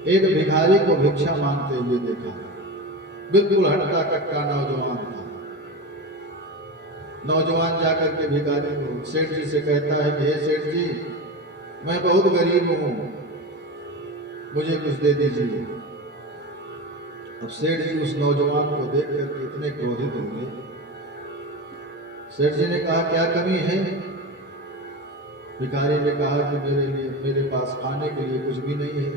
एक भिखारी को भिक्षा मांगते हुए देखा। बिल्कुल हट्टा कट्टा नौजवान था। नौजवान जाकर के भिखारी को सेठ जी से कहता है कि हे सेठ जी, मैं बहुत गरीब हूं, मुझे कुछ दे दीजिए। अब सेठ जी उस नौजवान को देख करके इतने क्रोधित हुए। सेठ जी ने कहा क्या कमी है? भिखारी ने कहा कि मेरे पास खाने के लिए कुछ भी नहीं है।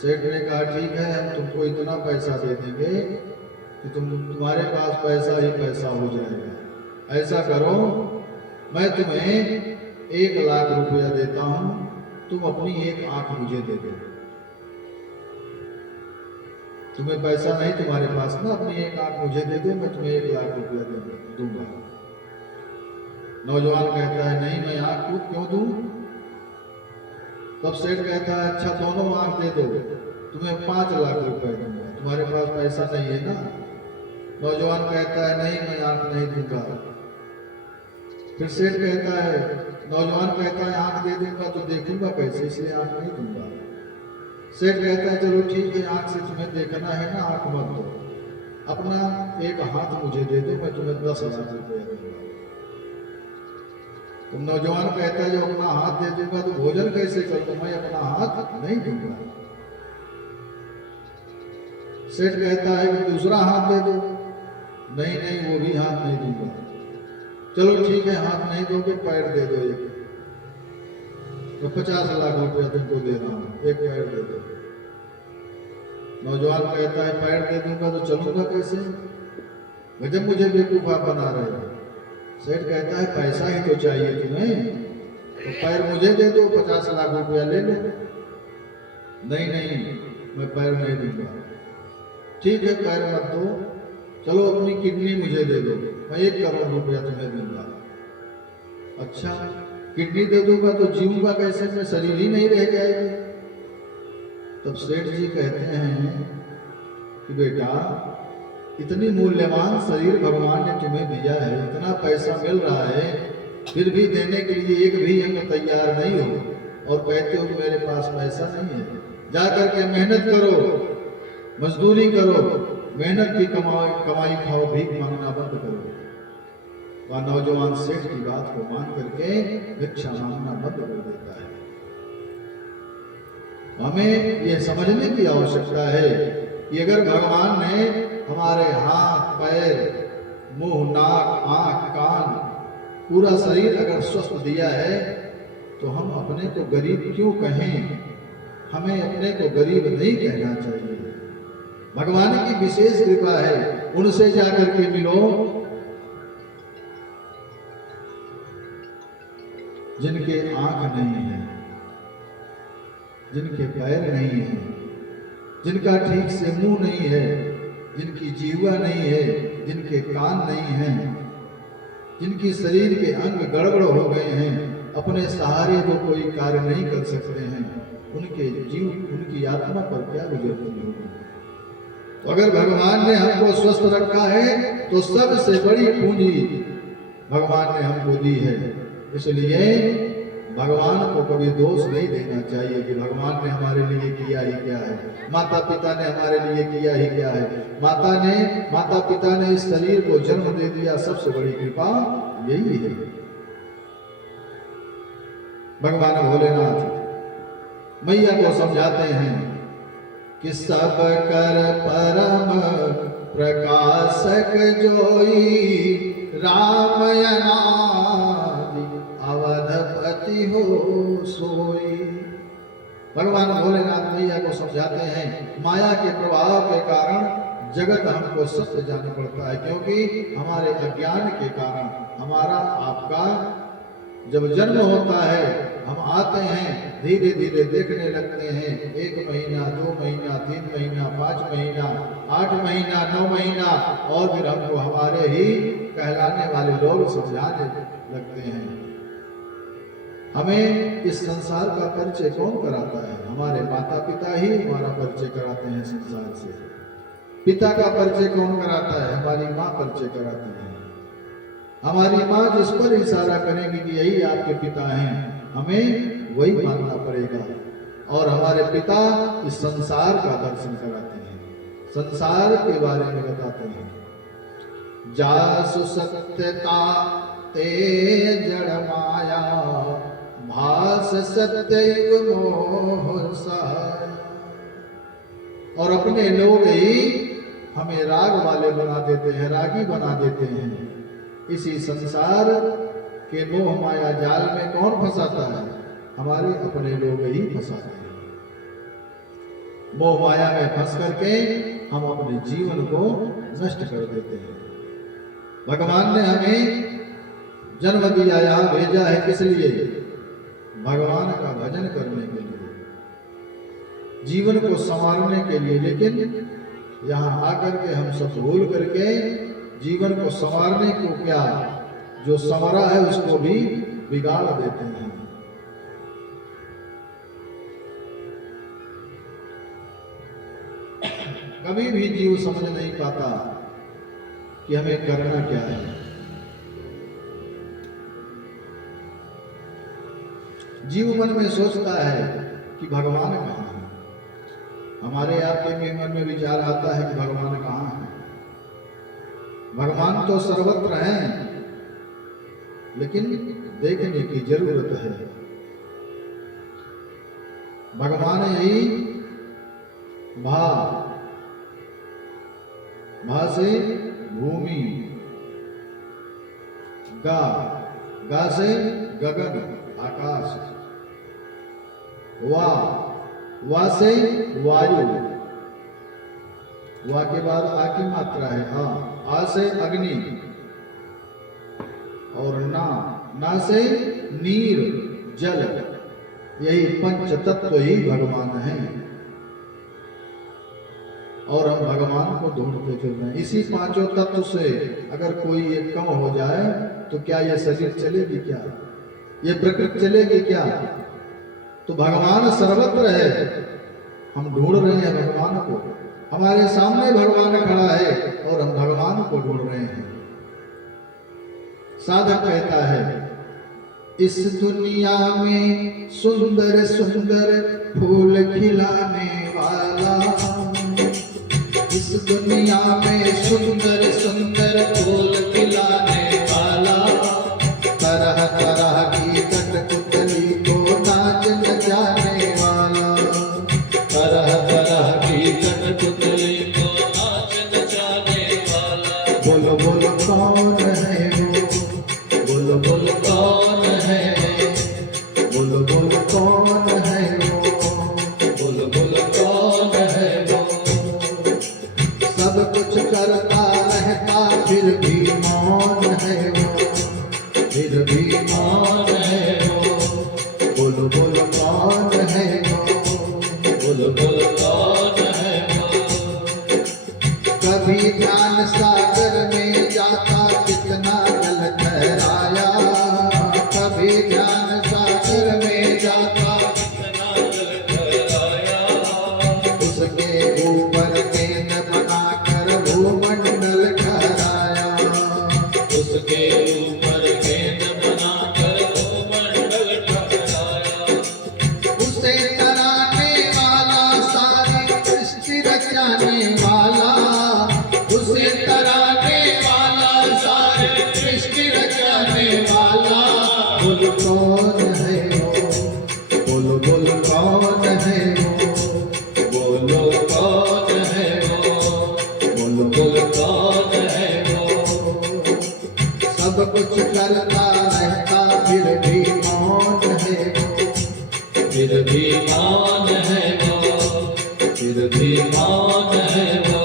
सेठ ने कहा ठीक है, हम तुमको इतना पैसा दे देंगे कि तुम्हारे पास पैसा ही पैसा हो जाएगा। ऐसा करो, मैं तुम्हें 1,00,000 रुपया देता हूं, तुम अपनी एक आंख मुझे दे दो। तुम्हें पैसा नहीं तुम्हारे पास ना, अपनी एक आंख मुझे दे दो, मैं तुम्हें 1,00,000 रुपया दूंगा। नौजवान कहता है नहीं, मैं आंख क्यों दूं? तब सेठ कहता है अच्छा दोनों आंख दे दो, तुम्हें 5,00,000 रुपए दूंगा। तुम्हारे पास पैसा नहीं है ना? नौजवान कहता है नहीं, मैं आंख नहीं दूंगा। फिर सेठ कहता है, नौजवान कहता है आंख दे दूंगा तो देखूंगा कैसे, इसलिए आंख नहीं दूंगा। सेठ कहता है चलो ठीक है, आंख से तुम्हें देखना है ना, आंख मत दो, अपना एक हाथ मुझे दे दो, मैं तुम्हें 10,000 रुपया दूंगा। तो नौजवान कहता है जो अपना हाथ दे दूंगा तो भोजन कैसे करूं, मैं अपना हाथ नहीं दूंगा। सेठ कहता है कि दूसरा हाथ दे दो। नहीं नहीं, वो भी हाथ नहीं दूंगा। चलो ठीक है, हाथ नहीं दोगे पैर दे दो एक, तो 50,00,000 रुपया तुमको दे रहा हूं, एक पैर दे दो। नौजवान कहता है पैर दे दूंगा तो चलूंगा कैसे, गजब मुझे बेवकूफा बना रहे हो। सेठ कहता है पैसा ही तो चाहिए तुम्हें, तो पैर मुझे दे दो, 50,00,000 रुपया ले लो। नहीं नहीं, मैं पैर नहीं दूंगा। ठीक है, पैर मत दो, चलो अपनी किडनी मुझे दे दो, मैं 1 करोड़ रुपया तुम्हें दूंगा। अच्छा, किडनी दे दूंगा तो जीऊंगा कैसे, मैं शरीर ही नहीं रह जाएगी। तब सेठ जी कहते हैं कि बेटा, इतनी मूल्यवान शरीर भगवान ने तुम्हें दिया है, इतना पैसा मिल रहा है, फिर भी देने के लिए एक भी अंग तैयार नहीं हो, और कहते हो कि मेरे पास पैसा नहीं है। जा करके मेहनत करो, मजदूरी करो, मेहनत की कमाई खाओ, भीख मांगना बंद करो। वह नौजवान सेठ की बात को मान करके भिक्षा मांगना बंद कर देता है। हमें यह समझने की आवश्यकता है कि अगर भगवान ने हमारे हाथ, पैर, मुंह, नाक, आंख, कान, पूरा शरीर अगर स्वस्थ दिया है, तो हम अपने को गरीब क्यों कहें? हमें अपने को गरीब नहीं कहना चाहिए। भगवान की विशेष कृपा है, उनसे जाकर के मिलो जिनके आंख नहीं है, जिनके पैर नहीं है, जिनका ठीक से मुंह नहीं है, जिनकी जीवा नहीं है, जिनके कान नहीं हैं, जिनकी शरीर के अंग गड़बड़ हो गए हैं, अपने सहारे को कोई कार्य नहीं कर सकते हैं, उनके जीव, उनकी आत्मा पर क्या गुजरती होगी। तो अगर भगवान ने हमको स्वस्थ रखा है तो सबसे बड़ी पूंजी भगवान ने हमको दी है। इसलिए भगवान को कभी दोष नहीं देना चाहिए कि भगवान ने हमारे लिए किया ही क्या है, माता पिता ने हमारे लिए किया ही क्या है। माता पिता ने इस शरीर को जन्म दे दिया, सबसे बड़ी कृपा यही है। भगवान भोलेनाथ मैया को समझाते हैं कि सब कर परम प्रकाशक जोई, राम अनादि अवधपति हो सोई। भगवान भोलेनाथ मैया को समझाते हैं माया के प्रभाव के कारण जगत हमको सत्य जाना पड़ता है, क्योंकि हमारे अज्ञान के कारण हमारा आपका जब जन्म होता है, हम आते हैं, धीरे धीरे देखने लगते हैं, 1 महीना, 2 महीना, 3 महीना, 5 महीना, 8 महीना, 9 महीना, और फिर हमको हमारे ही कहलाने वाले लोग समझाने लगते हैं। हमें इस संसार का परिचय कौन कराता है? हमारे माता पिता ही हमारा परिचय कराते हैं संसार से। पिता का परिचय कौन कराता है? हमारी माँ परिचय कराती है। हमारी माँ जिस पर इशारा करेंगी कि यही आपके पिता हैं, हमें वही मानना पड़ेगा। और हमारे पिता इस संसार का दर्शन कराते हैं, संसार के बारे में बताते हैं। जासु सत्यता ते जड़ माया, भास सत्यैव मोह सहाय। और अपने लोग ही हमें राग वाले बना देते हैं, रागी बना देते हैं। इसी संसार के मोह माया जाल में कौन फंसाता है? हमारे अपने लोग ही फंसाते हैं। मोह माया में फंस करके हम अपने जीवन को नष्ट कर देते हैं। भगवान ने हमें जन्म दिया, यहां भेजा है किस लिए? भगवान का भजन करने के लिए, जीवन को संवारने के लिए। लेकिन यहां आकर के हम सब भूल करके जीवन को संवारने को क्या, जो संवरा है उसको भी बिगाड़ देते हैं। कभी भी जीव समझ नहीं पाता कि हमें करना क्या है। जीव मन में सोचता है कि भगवान कहाँ है। हमारे आपके भी मन में विचार आता है कि भगवान कहाँ है। भगवान तो सर्वत्र हैं, लेकिन देखने की जरूरत है। भगवान यही भा से भूमि, गा से गगन आकाश, वा से वायु, वा के बाद आ की मात्रा है आ से अग्नि, और ना से नीर जल। यही पंच तत्व ही भगवान है, और हम भगवान को ढूंढते फिर रहे हैं। इसी पांचों तत्व से अगर कोई एक कम हो जाए तो क्या ये शरीर चलेगी? क्या ये प्रकृति चलेगी? क्या? तो भगवान सर्वत्र है, हम ढूंढ रहे हैं भगवान को। हमारे सामने भगवान खड़ा है और हम भगवान को ढूंढ रहे हैं। साधक कहता है, इस दुनिया में सुंदर सुंदर फूल खिलाने वाला, इस दुनिया में सुंदर सुंदर फूल खिलाने वाला, तरह तरह की कठपुतली को नाच नचाने वाला, तरह तरह की कठपुतली को नाच नचाने वाला। बोलो बोलो कौन है वो, बोलो बोलो कौन है बोलो बोलो कौन है वो, बोलो बोलो कौन है वो? सब कुछ करता रहता फिर भी मौन है वो, फिर भी मौन कौन है वो? बोलो बोलो कौन है वो, बोलो बोलो कौन है वो? कभी ज्ञान सागर में जाता कितना जल ठहराया, कभी ज्ञान सागर में जाता कितना जल ठहराया, उसके ऊपर गेंद बनाकर भूमंडल ठहराया, उसके ऊपर गेंद बनाकर भूमंडल ठहराया। उसे तराने वाला सारी सृष्टि रचाने वाला, उसे तराने वाला सारी सृष्टि रचाने वाला। बोलो कौन है वो, बोलो बोलो कौन है वो, बोलो कौन है वो? बोलो बोलो कौन है वो? सब कुछ करता रहता फिर भी मौन है वो, फिर भी मौन है वो, फिर भी मौन है वो।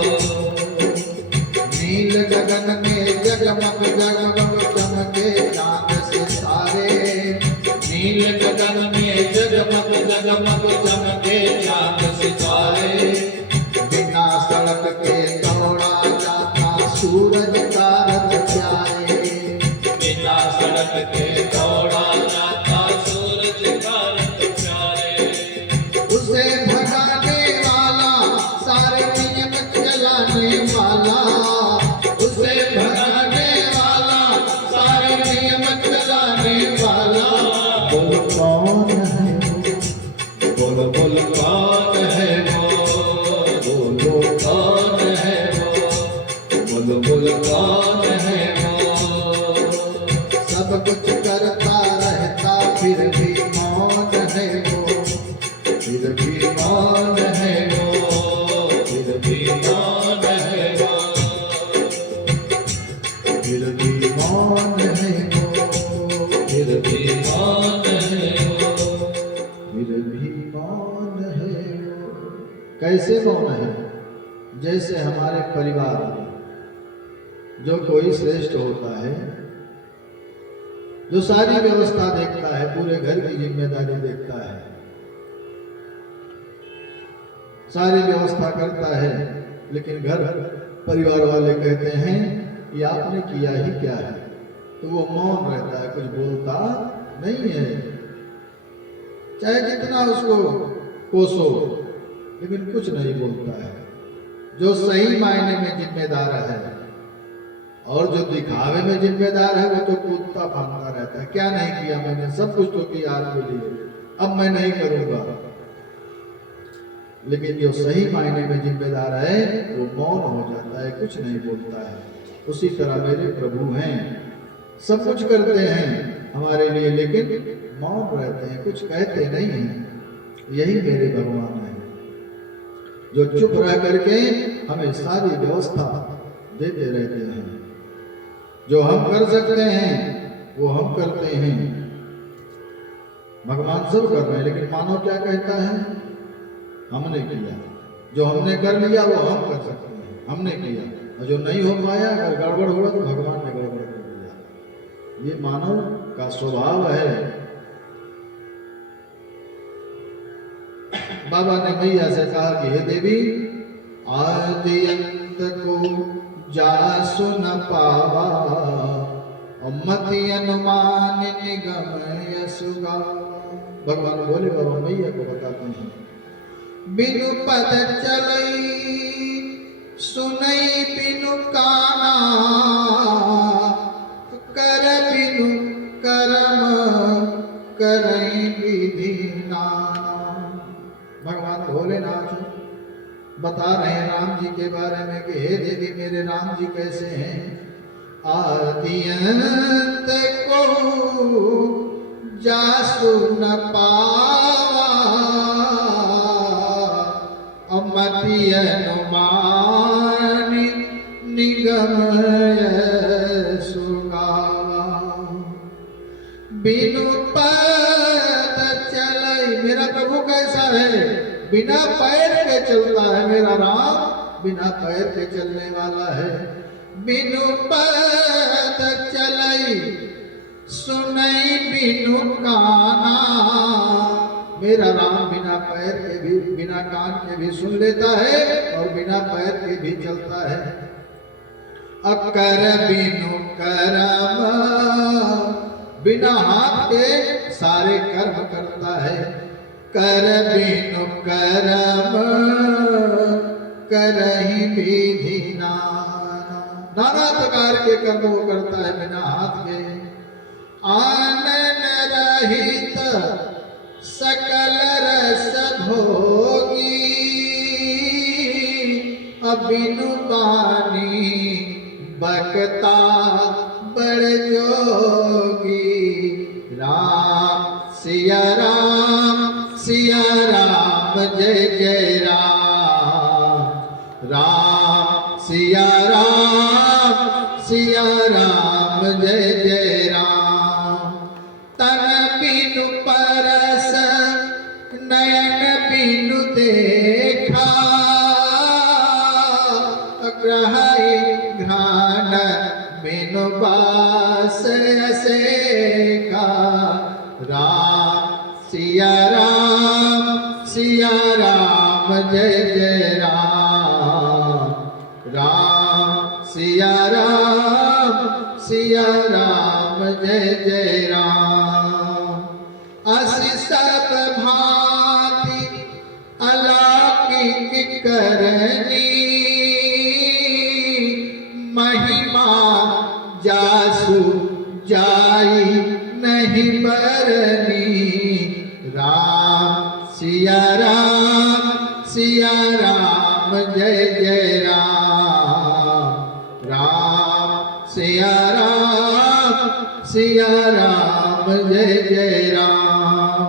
नील गगन में जगमग जगमग चमके चांद सितारे, नील गगन में जगमग जगमग चमके चांद सितारे, बिना सड़क के दौड़ा जाता सूरज का रथ प्यारे, बिना सड़क के दौड़ा जाता सूरज का रथ प्यारे। उसे भगाने वाला सारे नियम चलाने वाला, उसे भगाने वाला सारे नियम चलाने वाला। बोलो कौन है वो, बोलो बोलो कौन है वो? बोलो कौन है वो? बोलो बोलो कौन है वो? सब कुछ करता रहता फिर भी मौन है वो, फिर भी मौन है वो, फिर भी मौन है वो, फिर भी मौन है वो। फिर भी मौन है वो। कैसे मौन है? जैसे हमारे परिवार में जो कोई श्रेष्ठ होता है, जो सारी व्यवस्था देखता है, पूरे घर की जिम्मेदारी देखता है, सारी व्यवस्था करता है, लेकिन घर परिवार वाले कहते हैं कि आपने किया ही क्या है, तो वो मौन रहता है, कुछ बोलता नहीं है। चाहे जितना उसको कोसो, लेकिन कुछ नहीं बोलता है। जो सही मायने में जिम्मेदार है और जो दिखावे में जिम्मेदार है, वो तो कूदता फांदता रहता है। क्या नहीं किया मैंने, सब कुछ तो किया आपके लिए, अब मैं नहीं करूंगा। लेकिन जो सही मायने में जिम्मेदार है वो मौन हो जाता है, कुछ नहीं बोलता है। उसी तरह मेरे प्रभु हैं, सब कुछ करते हैं हमारे लिए, लेकिन मौन रहते हैं, कुछ कहते नहीं हैं। यही मेरे भगवान हैं, जो चुप रह करके हमें सारी व्यवस्था देते रहते हैं। जो हम कर सकते हैं वो हम करते हैं। भगवान सब कर रहे हैं, लेकिन मानव क्या कहता है? हमने किया। जो हमने कर लिया वो हम कर सकते हैं, हमने किया। और जो नहीं हो पाया, अगर गड़बड़ हुआ तो भगवान ने गड़बड़ कर दिया। ये मानव का स्वभाव है। बाबा ने मैया से कहा कि हे देवी, आदि अंत को जासु न पावा, मति अनुमान निगम यसुगा। भगवान बोले, बाबा मैया को बताते हैं, बिनु पद चलई सुनई बिनु काना, कर बिनु कर्म करई विधि नाना। भगवान भोलेनाथ बता रहे हैं राम जी के बारे में कि हे देवी, मेरे राम जी कैसे हैं? आदि अंत को जासु न पावा, मति अनुमान निगम सुगावा। बिनु पद चलई, मेरा प्रभु कैसा है? बिना पैर के चलता है। मेरा राम बिना पैर के चलने वाला है। बिनु पद चलई सुनई बिनु काना। मेरा राम बिना पैर के भी, बिना कान के भी सुन लेता है और बिना पैर के भी चलता है। अकर बिनु कर्म, बिना हाथ के सारे कर्म करता है। कर बिनु कर्म करहि विधि नाना। नाना प्रकार के कर्म वो करता है बिना हाथ के। आनन रहित सकल रस भोगी, अबिनु बानी बकता बड़ जोगी। राम सिया राम, सिया राम जय जय राम। राम सिया राम, सिया राम जय जय राम। तन बिनु परस नयन बिनु देखा, ग्रहई घ्राण बिनु बास असेका। राम सिया राम, सिया राम जय जय राम। राम सिया राम, सिया राम जय जय राम। असि सब भांति अलौकिक करनी, महिमा जासु जाई नहीं बरनी। राम सिया राम, सिया राम जय जय राम। राम सिया राम, सिया राम जय जय राम।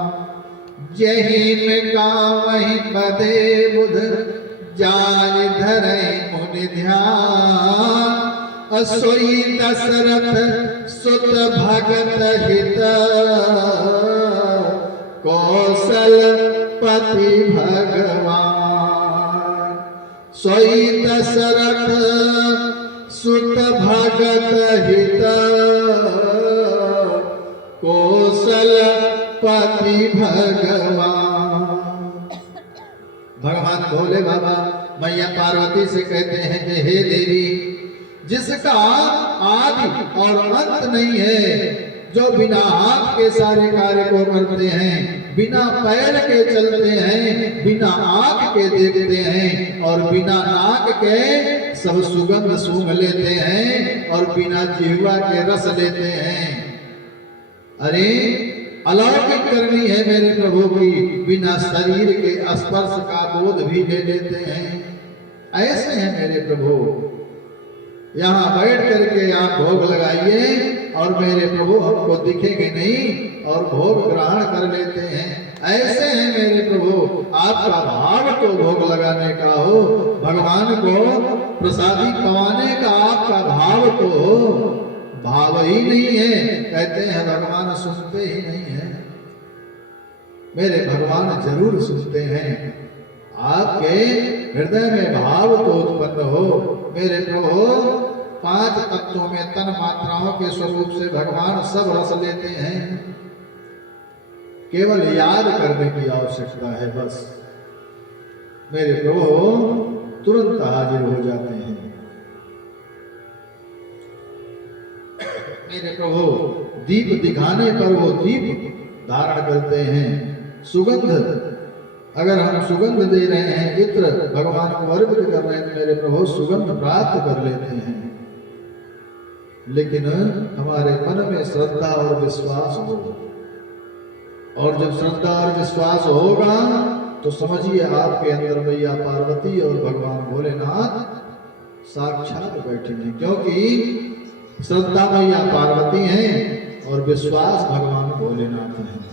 जही में गावहि पदे बुध, जाय धरई मुनि ध्यान। असोई दशरथ सुत भगत हित, कौशल पति भगवान। सोई दशरथ सुत भगत हित कौशलपति भगवान। भगवान भोले बाबा मैया पार्वती से कहते हैं कि हे देवी, जिसका आदि और अंत नहीं है, जो बिना हाथ के सारे कार्य को करते हैं, बिना पैर के चलते हैं, बिना आंख के देखते हैं और बिना नाक के सब सुगंध सूंघ लेते हैं और बिना जिह्वा के रस लेते हैं। अरे अलौकिक करनी है मेरे प्रभु की, बिना शरीर के स्पर्श का बोध भी ले लेते हैं। ऐसे हैं मेरे प्रभु। यहाँ बैठ करके आप भोग लगाइए और मेरे प्रभु हमको दिखेंगे नहीं और भोग ग्रहण कर लेते हैं। ऐसे हैं मेरे प्रभु। आपका भाव तो भोग लगाने का हो, भगवान को प्रसादी पवाने का आपका भाव तो हो, भाव ही नहीं है। कहते हैं भगवान सुनते ही नहीं है। मेरे भगवान जरूर सुनते हैं। आपके हृदय में भाव तो उत्पन्न हो। मेरे प्रभु 5 तत्वों में तन मात्राओं के स्वरूप से भगवान सब रस लेते हैं। केवल याद करने की आवश्यकता है बस। मेरे प्रभु तुरंत हाजिर हो जाते हैं। मेरे प्रभु दीप दिखाने पर वो दीप धारण करते हैं। सुगंध, अगर हम सुगंध दे रहे हैं, इत्र भगवान को अर्पित कर रहे हैं, मेरे प्रभु सुगंध प्राप्त कर लेते हैं। लेकिन हमारे मन में श्रद्धा और विश्वास हो, और जब श्रद्धा और विश्वास होगा तो समझिए आपके अंदर मैया पार्वती और भगवान भोलेनाथ साक्षात बैठेंगे। क्योंकि श्रद्धा मैया पार्वती हैं और विश्वास भगवान भोलेनाथ हैं।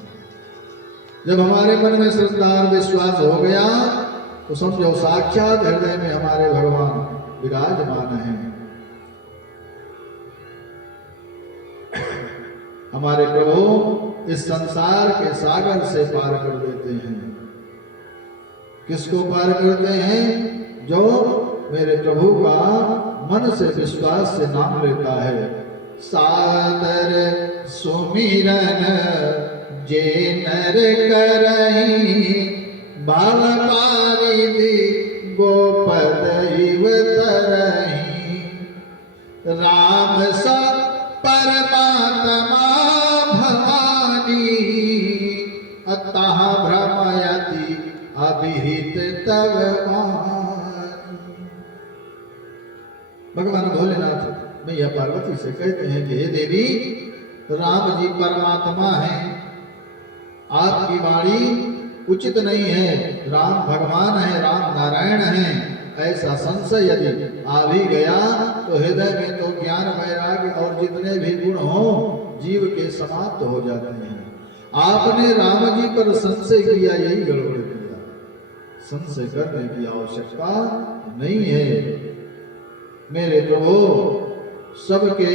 जब हमारे मन में श्रद्धा और विश्वास हो गया तो समझो साक्षात हृदय में हमारे भगवान विराजमान हैं। हमारे प्रभु इस संसार के सागर से पार कर देते हैं। किसको पार करते हैं? जो मेरे प्रभु का मन से विश्वास से नाम लेता है। सादर सुमिरन जे नर करही, बाल पारिदी गोपद इव तरही। राम सा परमात्मा भवानी, अतः भ्रमयति अभिहित तव मान। भगवान भोलेनाथ मैया पार्वती से कहते हैं कि हे देवी, राम जी परमात्मा हैं, आपकी वाणी उचित नहीं है। राम भगवान है, राम नारायण हैं। ऐसा संशय यदि आ भी गया तो हृदय में तो ज्ञान वैराग्य और जितने भी गुण हो जीव के समाप्त हो जाते हैं। आपने राम जी पर संशय किया, यही गड़बड़ किया। संशय करने की आवश्यकता नहीं है। मेरे प्रभु सबके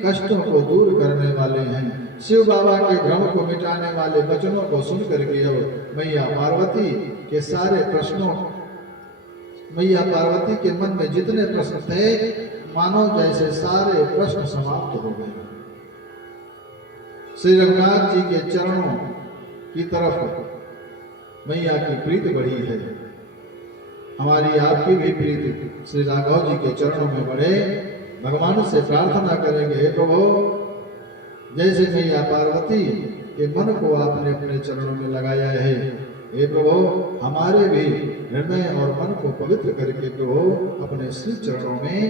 कष्टों को दूर करने वाले हैं। शिव बाबा के भ्रम को मिटाने वाले वचनों को सुन करके अब मैया पार्वती के सारे प्रश्नों, मैया पार्वती के मन में जितने प्रश्न थे, मानो जैसे सारे प्रश्न समाप्त हो गए। श्री रघुनाथ जी के चरणों की तरफ मैया की प्रीति बढ़ी है। हमारी आपकी भी प्रीति श्री राघव जी के चरणों में बढ़े। भगवान से प्रार्थना करेंगे, हे प्रभु, जैसे मैया पार्वती के मन को आपने अपने चरणों में लगाया है, हे प्रभु हमारे भी हृदय और मन को पवित्र करके प्रभु अपने श्री चरणों में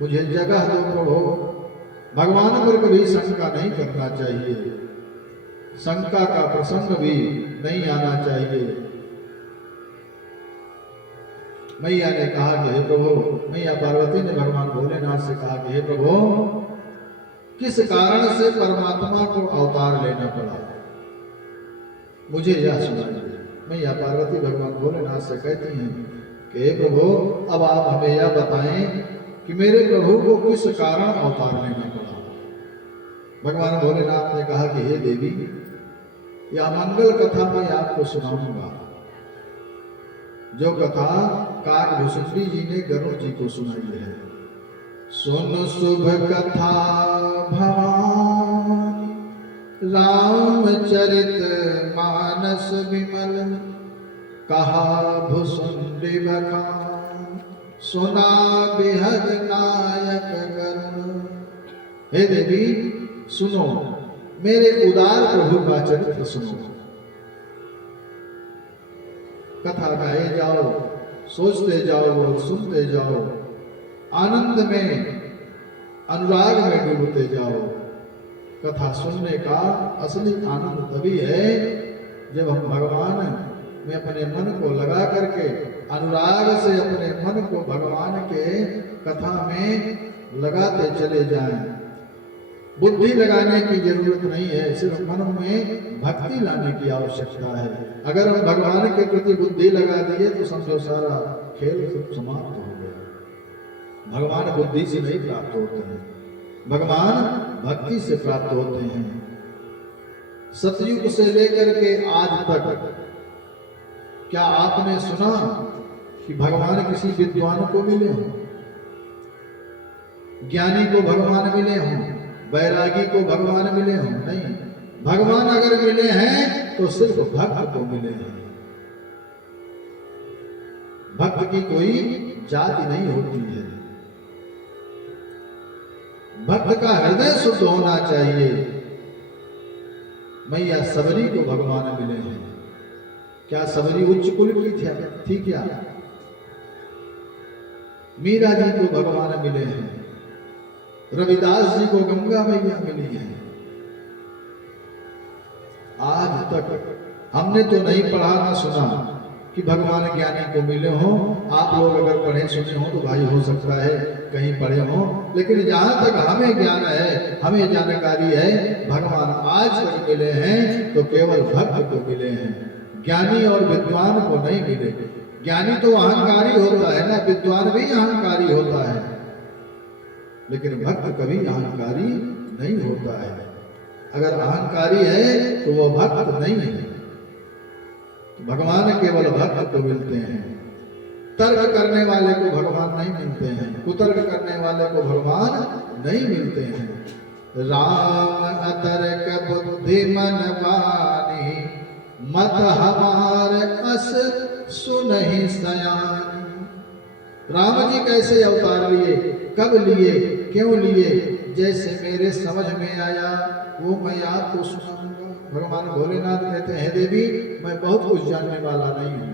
मुझे जगह दो। प्रभु भगवान पर कभी शंका नहीं करना चाहिए, शंका का प्रसंग भी नहीं आना चाहिए। मैया ने कहा कि हे प्रभु, मैया पार्वती ने भगवान भोलेनाथ से कहा कि हे प्रभु, किस कारण से परमात्मा को अवतार लेना पड़ा, मुझे यह सुनाइए। मैया पार्वती भगवान भोलेनाथ से कहती हैं कि हे प्रभु, अब आप हमें यह बताएं कि मेरे प्रभु को किस कारण अवतार लेना पड़ा। भगवान भोलेनाथ ने कहा कि हे देवी, यह मंगल कथा मैं आपको सुनाऊंगा। जो कथा काकभूषुंडी जी ने गरुड़ जी को सुनाई है। सुन शुभ कथा भवानी रामचरित मानस विमल, कहा भुसुंडी बखान सुना बिहद नायक गरुड़। हे देवी सुनो, मेरे उदार प्रभु का चरित्र सुनो। कथा गाए जाओ, सोचते जाओ और सुनते जाओ, आनंद में अनुराग में डूबते जाओ। कथा सुनने का असली आनंद तभी है जब हम भगवान में अपने मन को लगा करके अनुराग से अपने मन को भगवान के कथा में लगाते चले जाएं। बुद्धि लगाने की जरूरत नहीं है, सिर्फ मन में भक्ति लाने की आवश्यकता है। अगर हम भगवान के प्रति बुद्धि लगा दिए तो समझो सारा खेल समाप्त हो गया। भगवान बुद्धि से नहीं प्राप्त होते हैं, भगवान भक्ति से प्राप्त होते हैं। सतयुग से लेकर के आज तक क्या आपने सुना कि भगवान किसी विद्वान को मिले हों, ज्ञानी को भगवान मिले हों, वैरागी को भगवान मिले हों? नहीं। भगवान अगर मिले हैं तो सिर्फ भक्त को मिले हैं। भक्त की कोई जाति नहीं होती है। भक्त का हृदय शुद्ध होना चाहिए। मैया सबरी को भगवान मिले हैं। क्या सबरी उच्च कुल की थी क्या? मीरा जी को भगवान मिले हैं। रविदास जी को गंगा मैया मिली है। आज तक हमने तो नहीं पढ़ा ना सुना कि भगवान ज्ञानी को मिले हों। आप लोग अगर पढ़े सुने हो तो भाई हो सकता है कहीं पढ़े हो, लेकिन जहां तक हमें ज्ञान है, हमें जानकारी है, भगवान आज तक मिले हैं तो केवल भक्त को मिले हैं, ज्ञानी और विद्वान को नहीं मिले। ज्ञानी तो अहंकारी होता है ना, विद्वान भी अहंकारी होता है, लेकिन भक्त कभी अहंकारी नहीं होता है। अगर अहंकारी है तो वो भक्त नहीं है। भगवान केवल भक्त को मिलते हैं। तर्क करने वाले को भगवान नहीं मिलते हैं, कुतर्क करने वाले को भगवान नहीं मिलते हैं। राम अतर्क बुद्धि मन बानी, मत हमार अस सुनहि सयानी। राम जी कैसे अवतार लिए, कब लिए, क्यों लिए, जैसे मेरे समझ में आया वो मैं आपको सुनाऊंगा। भगवान भोलेनाथ कहते हैं, देवी मैं बहुत कुछ जानने वाला नहीं हूं,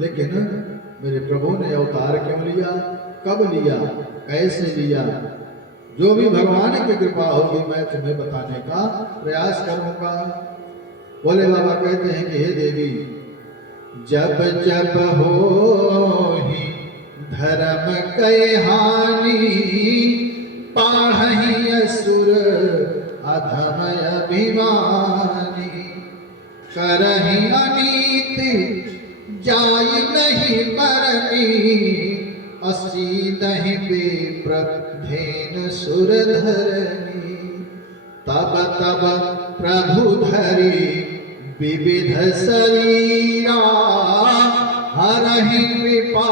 लेकिन मेरे प्रभु ने अवतार क्यों लिया, कब लिया, कैसे लिया, जो भी भगवान की कृपा होगी मैं तुम्हें बताने का प्रयास करूंगा। भोले बाबा कहते हैं कि हे देवी, जब जब हो ही धर्म कै हानि, पाढ़हि असुर अधम अभिमानी, करहि अनीति जाय नहीं मरनी, असीदहि विप्र धेन सुर धरनी। तब तब प्रभु धरि विविध शरीरा, हरहि कृपा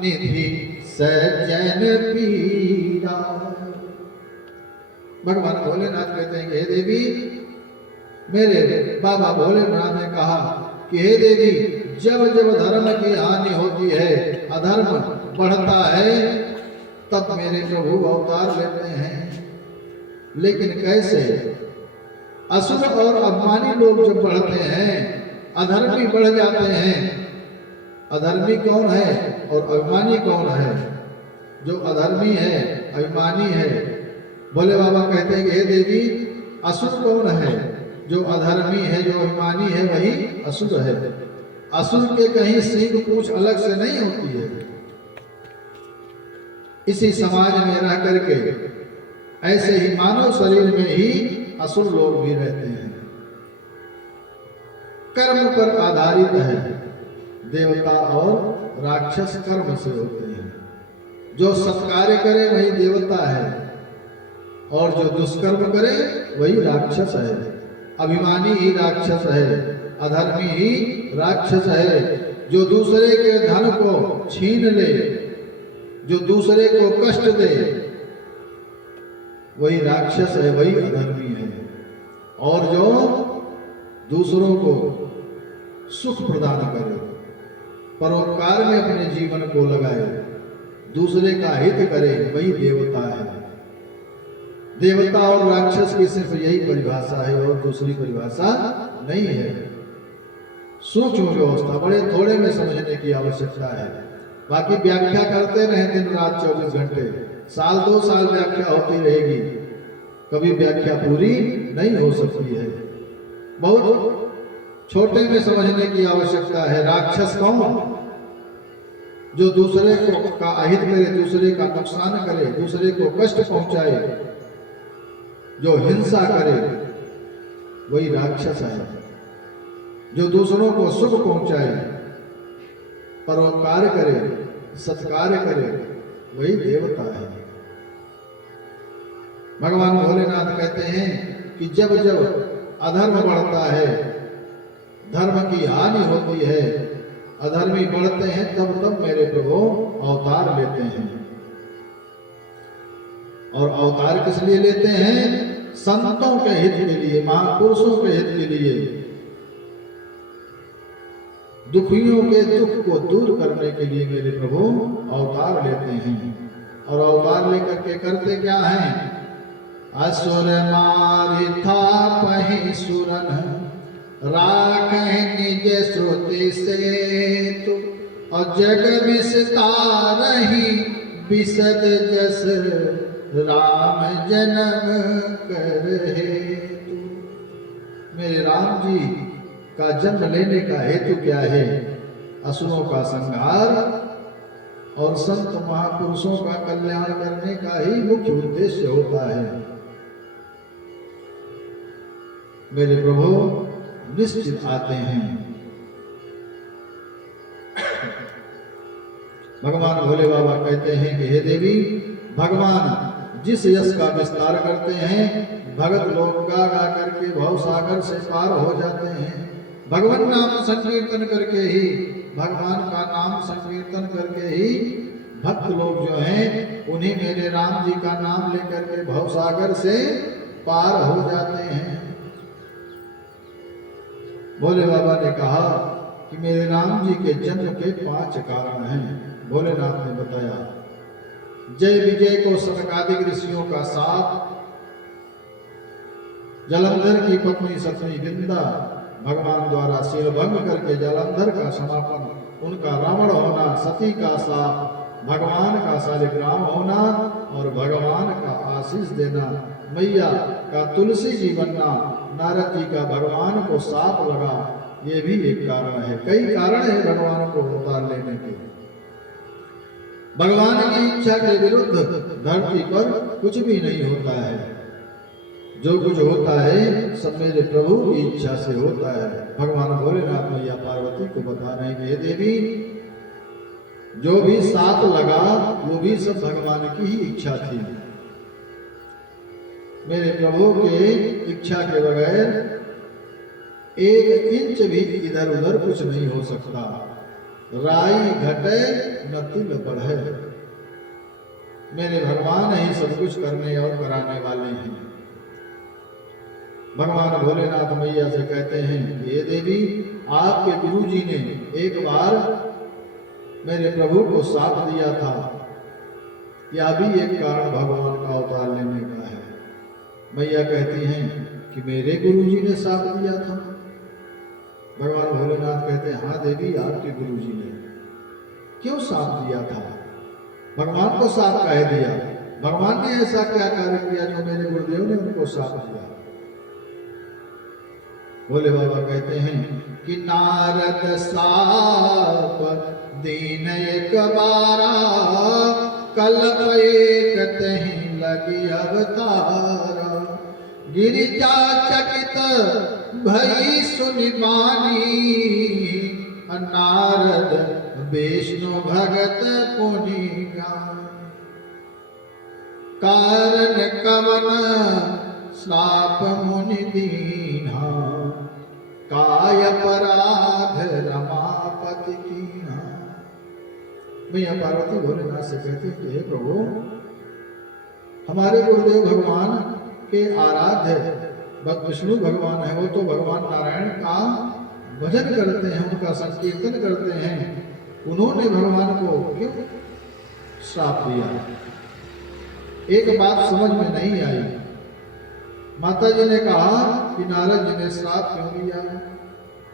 निधि सज्जन पीरा। भगवान भोलेनाथ कहते हैं कि हे देवी, मेरे बाबा भोलेनाथ ने कहा कि हे देवी, जब जब धर्म की हानि होती है, अधर्म बढ़ता है, तब मेरे प्रभु अवतार लेते हैं। लेकिन कैसे? असुर और अभिमानी लोग जब बढ़ते हैं, अधर्मी बढ़ जाते हैं। अधर्मी कौन है और अभिमानी कौन है? जो अधर्मी है, अभिमानी है। भोले बाबा कहते हैं कि हे देवी, असुर कौन है? जो अधर्मी है, जो अभिमानी है, वही असुर है। असुर के कहीं सींग पूछ अलग से नहीं होती है। इसी समाज में रह करके ऐसे ही मानव शरीर में ही असुर लोग भी रहते हैं। कर्म पर आधारित है। देवता और राक्षस कर्म से होते हैं। जो सत्कार्य करे वही देवता है, और जो दुष्कर्म करे वही राक्षस है। अभिमानी ही राक्षस है, अधर्मी ही राक्षस है। जो दूसरे के धन को छीन ले, जो दूसरे को कष्ट दे, वही राक्षस है, वही अधर्मी है। और जो दूसरों को सुख प्रदान करे, परोपकार में अपने जीवन को लगाए, दूसरे का हित करे, वही देवता है। देवता और राक्षस की सिर्फ यही परिभाषा है और दूसरी परिभाषा नहीं है। सूक्ष्म व्यवस्था बड़े थोड़े में समझने की आवश्यकता है। बाकी व्याख्या करते रहे दिन रात 24 घंटे, साल 2 साल व्याख्या होती रहेगी, कभी व्याख्या पूरी नहीं हो सकती है। बहुत छोटे में समझने की आवश्यकता है। राक्षस कौन? जो दूसरे को का अहित करे, दूसरे का नुकसान करे, दूसरे को कष्ट पहुंचाए, जो हिंसा करे, वही राक्षस है। जो दूसरों को सुख पहुंचाए, परोपकार करे, सत्कार करे, वही देवता है। भगवान भोलेनाथ कहते हैं कि जब जब अधर्म बढ़ता है, धर्म की हानि होती है, अधर्मी बढ़ते हैं, तब तब मेरे प्रभु अवतार लेते हैं। और अवतार किस लिए लेते हैं? संतों के हित के लिए, महापुरुषों के हित के लिए, दुखियों के दुख को दूर करने के लिए मेरे प्रभु अवतार लेते हैं। और अवतार लेकर के करते क्या हैं? असुर मारि थापहि सुरन, राखहि निज श्रुति सेतु, और जग विस्तारहि बिसद जस, राम जन्म कर हेतु। मेरे राम जी का जन्म लेने का हेतु क्या है? असुरों का संहार और संत महापुरुषों का कल्याण करने का ही मुख्य उद्देश्य होता है। मेरे प्रभु निश्चित आते हैं। भगवान भोले बाबा कहते हैं कि हे देवी, भगवान जिस यश का विस्तार करते हैं, भगत लोग गा गा करके भव सागर से पार हो जाते हैं। भगवान नाम संकीर्तन करके ही, भगवान का नाम संकीर्तन करके ही भक्त लोग जो हैं, उन्हीं मेरे राम जी का नाम लेकर के भव सागर से पार हो जाते हैं। भोले बाबा ने कहा कि मेरे राम जी के जन्म के 5 कारण हैं। भोलेनाथ ने बताया, जय विजय को सनकादिक ऋषियों का साथ, जलंधर की पत्नी सतनी वृंदा भगवान द्वारा सिर भंग करके जलंधर का समापन, उनका रावण होना, सती का साप, भगवान का शालिग्राम होना और भगवान का आशीष देना, मैया का तुलसी जी बनना, नारद जी का भगवान को साप लगा, ये भी एक कारण है। कई कारण है भगवान को अवतार लेने के। भगवान की इच्छा के विरुद्ध धरती पर कुछ भी नहीं होता है। जो कुछ होता है सब मेरे प्रभु की इच्छा से होता है। भगवान भोलेनाथ मैया पार्वती को बता रहे हैं, हे देवी, जो भी साप लगा वो भी सब भगवान की ही इच्छा थी। मेरे प्रभु के इच्छा के बगैर 1 इंच भी इधर उधर कुछ नहीं हो सकता। राई घटे न तिल बढ़े। मेरे भगवान ही सब कुछ करने और कराने वाले हैं। भगवान भोलेनाथ मैया से कहते हैं, ये देवी, आपके गुरुजी ने एक बार मेरे प्रभु को साथ दिया था। यह भी एक कारण भगवान का अवतार लेने का है। मैया कहती हैं कि मेरे गुरुजी ने साथ दिया था। भगवान भोलेनाथ कहते हैं, हाँ देवी, आपके गुरुजी ने। क्यों साथ दिया था? भगवान को साथ कह दिया। भगवान ने ऐसा क्या कार्य किया जो मेरे गुरुदेव ने उनको साथ दिया? भोले बाबा कहते हैं कि नारद साप दीन एक बारा, कल्प एक तहीं लगी अवतारा। गिरिजा चकित भई सुनि बानी, नारद विष्णु भगत पुनि गान। कारण कवन श्राप मुनि दीन, कीन्हा, काय अपराध रमापति कीन्हा। मैया पार्वती भोलेनाथ से कहती कि हे प्रभु, हमारे गुरुदेव भगवान के आराध्य विष्णु भगवान है, वो तो भगवान नारायण का भजन करते हैं, उनका संकीर्तन करते हैं, उन्होंने भगवान को क्यों श्राप दिया? एक बात समझ में नहीं आई। माता जी ने कहा कि नारद जी ने श्राप क्यों दिया?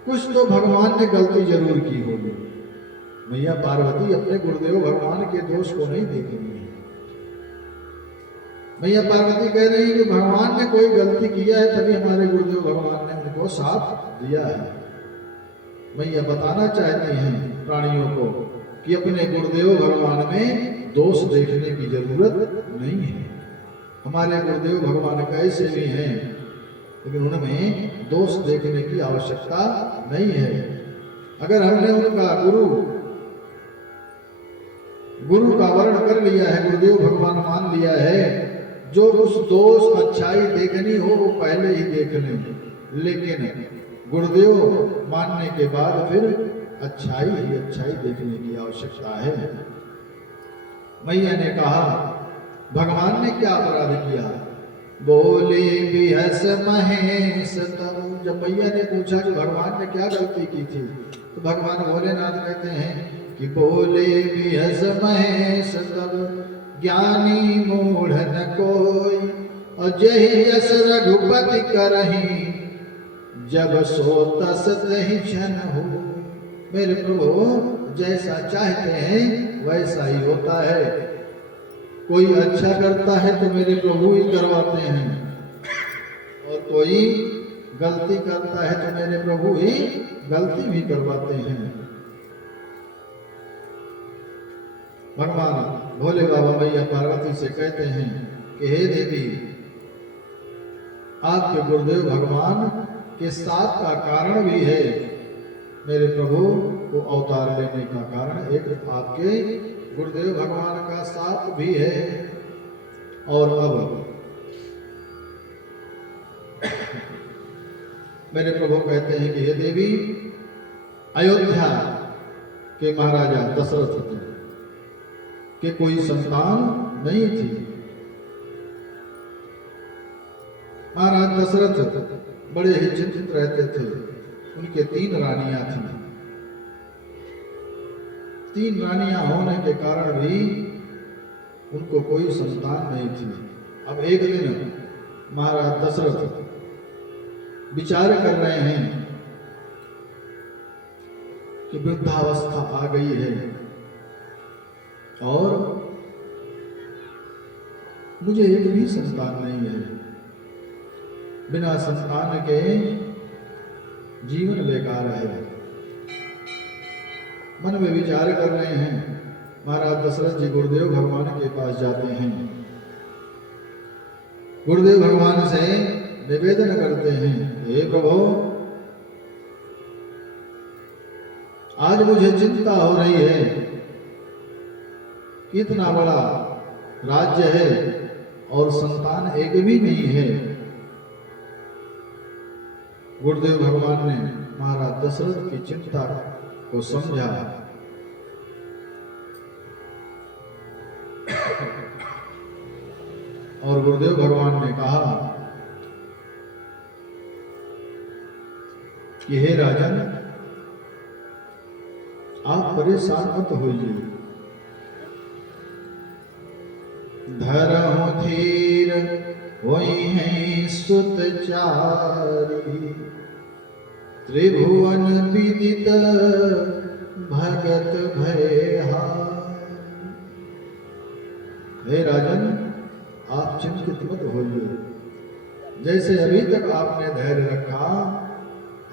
कुछ तो भगवान ने गलती जरूर की होगी। मैया पार्वती अपने गुरुदेव भगवान के दोष को नहीं देख रही है। मैया पार्वती कह रही है कि भगवान ने कोई गलती किया है, तभी हमारे गुरुदेव भगवान ने उनको श्राप दिया है। मैया बताना चाहती हैं प्राणियों को कि अपने गुरुदेव भगवान में दोष देखने की जरूरत नहीं है। हमारे गुरुदेव भगवान कैसे भी हैं, लेकिन उनमें दोष देखने की आवश्यकता नहीं है। अगर हमने उनका गुरु का वर्ण कर लिया है, गुरुदेव भगवान मान लिया है, जो उस दोष अच्छाई देखनी हो वो पहले ही देख लें, लेकिन गुरुदेव मानने के बाद फिर अच्छाई ही अच्छाई देखने की आवश्यकता है। मैया ने कहा भगवान ने क्या अपराध किया? बोले बिहस महेश तब। जब मैया ने पूछा कि भगवान ने क्या गलती की थी, तो भगवान भोलेनाथ कहते हैं कि बोले बिहस महेश तब, ज्ञानी मूढ़ न कोई, और जही यस रघुपति करही, जब सो तस तहि क्षण हो। मेरे प्रभु जैसा चाहते हैं वैसा ही होता है। कोई अच्छा करता है तो मेरे प्रभु ही करवाते हैं, और कोई गलती करता है तो मेरे प्रभु ही गलती भी करवाते हैं। भगवान भोले बाबा मैया पार्वती से कहते हैं कि हे देवी, आपके गुरुदेव भगवान के साथ का कारण भी है, मेरे प्रभु को अवतार लेने का कारण एक आपके गुरुदेव भगवान का साथ भी है। और अब मेरे प्रभु कहते हैं कि हे देवी, अयोध्या के महाराजा दशरथ के कोई संतान नहीं थी। महाराज दशरथ बड़े ही चिंतित रहते थे। उनके 3 रानियां थीं। 3 रानियां होने के कारण भी उनको कोई संतान नहीं थी। अब एक दिन महाराज दशरथ विचार कर रहे हैं कि वृद्धावस्था आ गई है और मुझे एक भी संतान नहीं है। बिना संतान के जीवन बेकार है। मन में विचार कर रहे हैं। महाराज दशरथ जी गुरुदेव भगवान के पास जाते हैं। गुरुदेव भगवान से निवेदन करते हैं, हे प्रभु, आज मुझे चिंता हो रही है। इतना बड़ा राज्य है और संतान एक भी नहीं है। गुरुदेव भगवान ने महाराज दशरथ की चिंता को समझा और गुरुदेव भगवान ने कहा कि हे राजन, आप परेशान मत होइए। धरहु धीर होई हैं सुत चारी, त्रिभुवन विदित भगत भयहारी। हे राजन, आप चिंतित मत होइए। जैसे अभी तक आपने धैर्य रखा,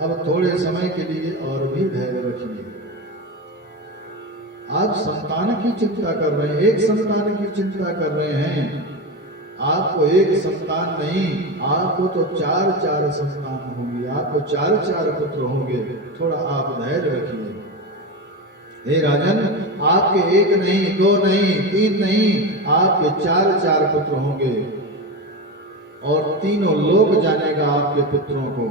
अब थोड़े समय के लिए और भी धैर्य रखिए। आप संतान की चिंता कर रहे हैं, एक संतान की चिंता कर रहे हैं। आपको एक संतान नहीं, आपको तो 4 संतान होंगे, आपको 4 पुत्र होंगे। थोड़ा आप धैर्य रखिए। हे राजन, आपके 1 नहीं, 2 नहीं, 3 नहीं, आपके 4 पुत्र होंगे और तीनों लोक जानेगा आपके पुत्रों को।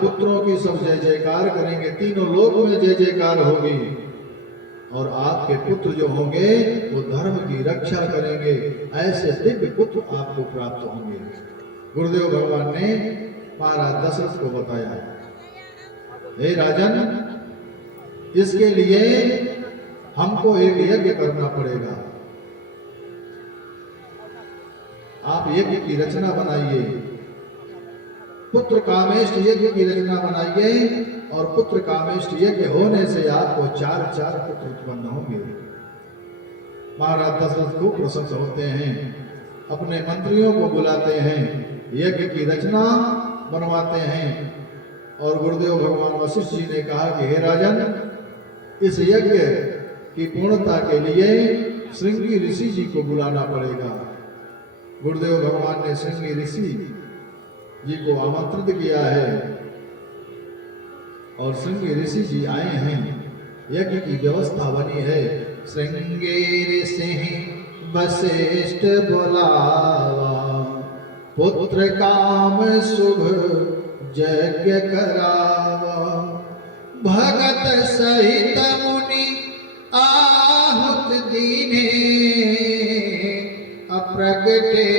पुत्रों की सब जय जयकार करेंगे, तीनों लोक में जय जयकार होगी। और आपके पुत्र जो होंगे वो धर्म की रक्षा करेंगे, ऐसे दिव्य पुत्र आपको प्राप्त होंगे। गुरुदेव भगवान ने महाराज दशरथ को बताया, हे राजन, इसके लिए हमको एक यज्ञ करना पड़ेगा। आप यज्ञ की रचना बनाइए, पुत्र कामेष्ट यज्ञ की रचना बनाइए, और पुत्र कामेष्ट यज्ञ होने से आपको 4 पुत्र उत्पन्न होंगे। महाराज दशरथ खूब प्रसन्न होते हैं, अपने मंत्रियों को बुलाते हैं, यज्ञ की रचना बनवाते हैं। और गुरुदेव भगवान वशिष्ठ जी ने कहा कि हे राजन, इस यज्ञ की पूर्णता के लिए श्रृंगी ऋषि जी को बुलाना पड़ेगा। गुरुदेव भगवान ने श्रृंगी ऋषि जी को आमंत्रित किया है और श्रृंगी ऋषि जी आए हैं। यज्ञ की व्यवस्था बनी है। श्रृंगी ऋषि वशिष्ठ बुलावा, पुत्र काम शुभ यज्ञ करावा। भगत सहित मुनि आहुत दीने, अप्रगटे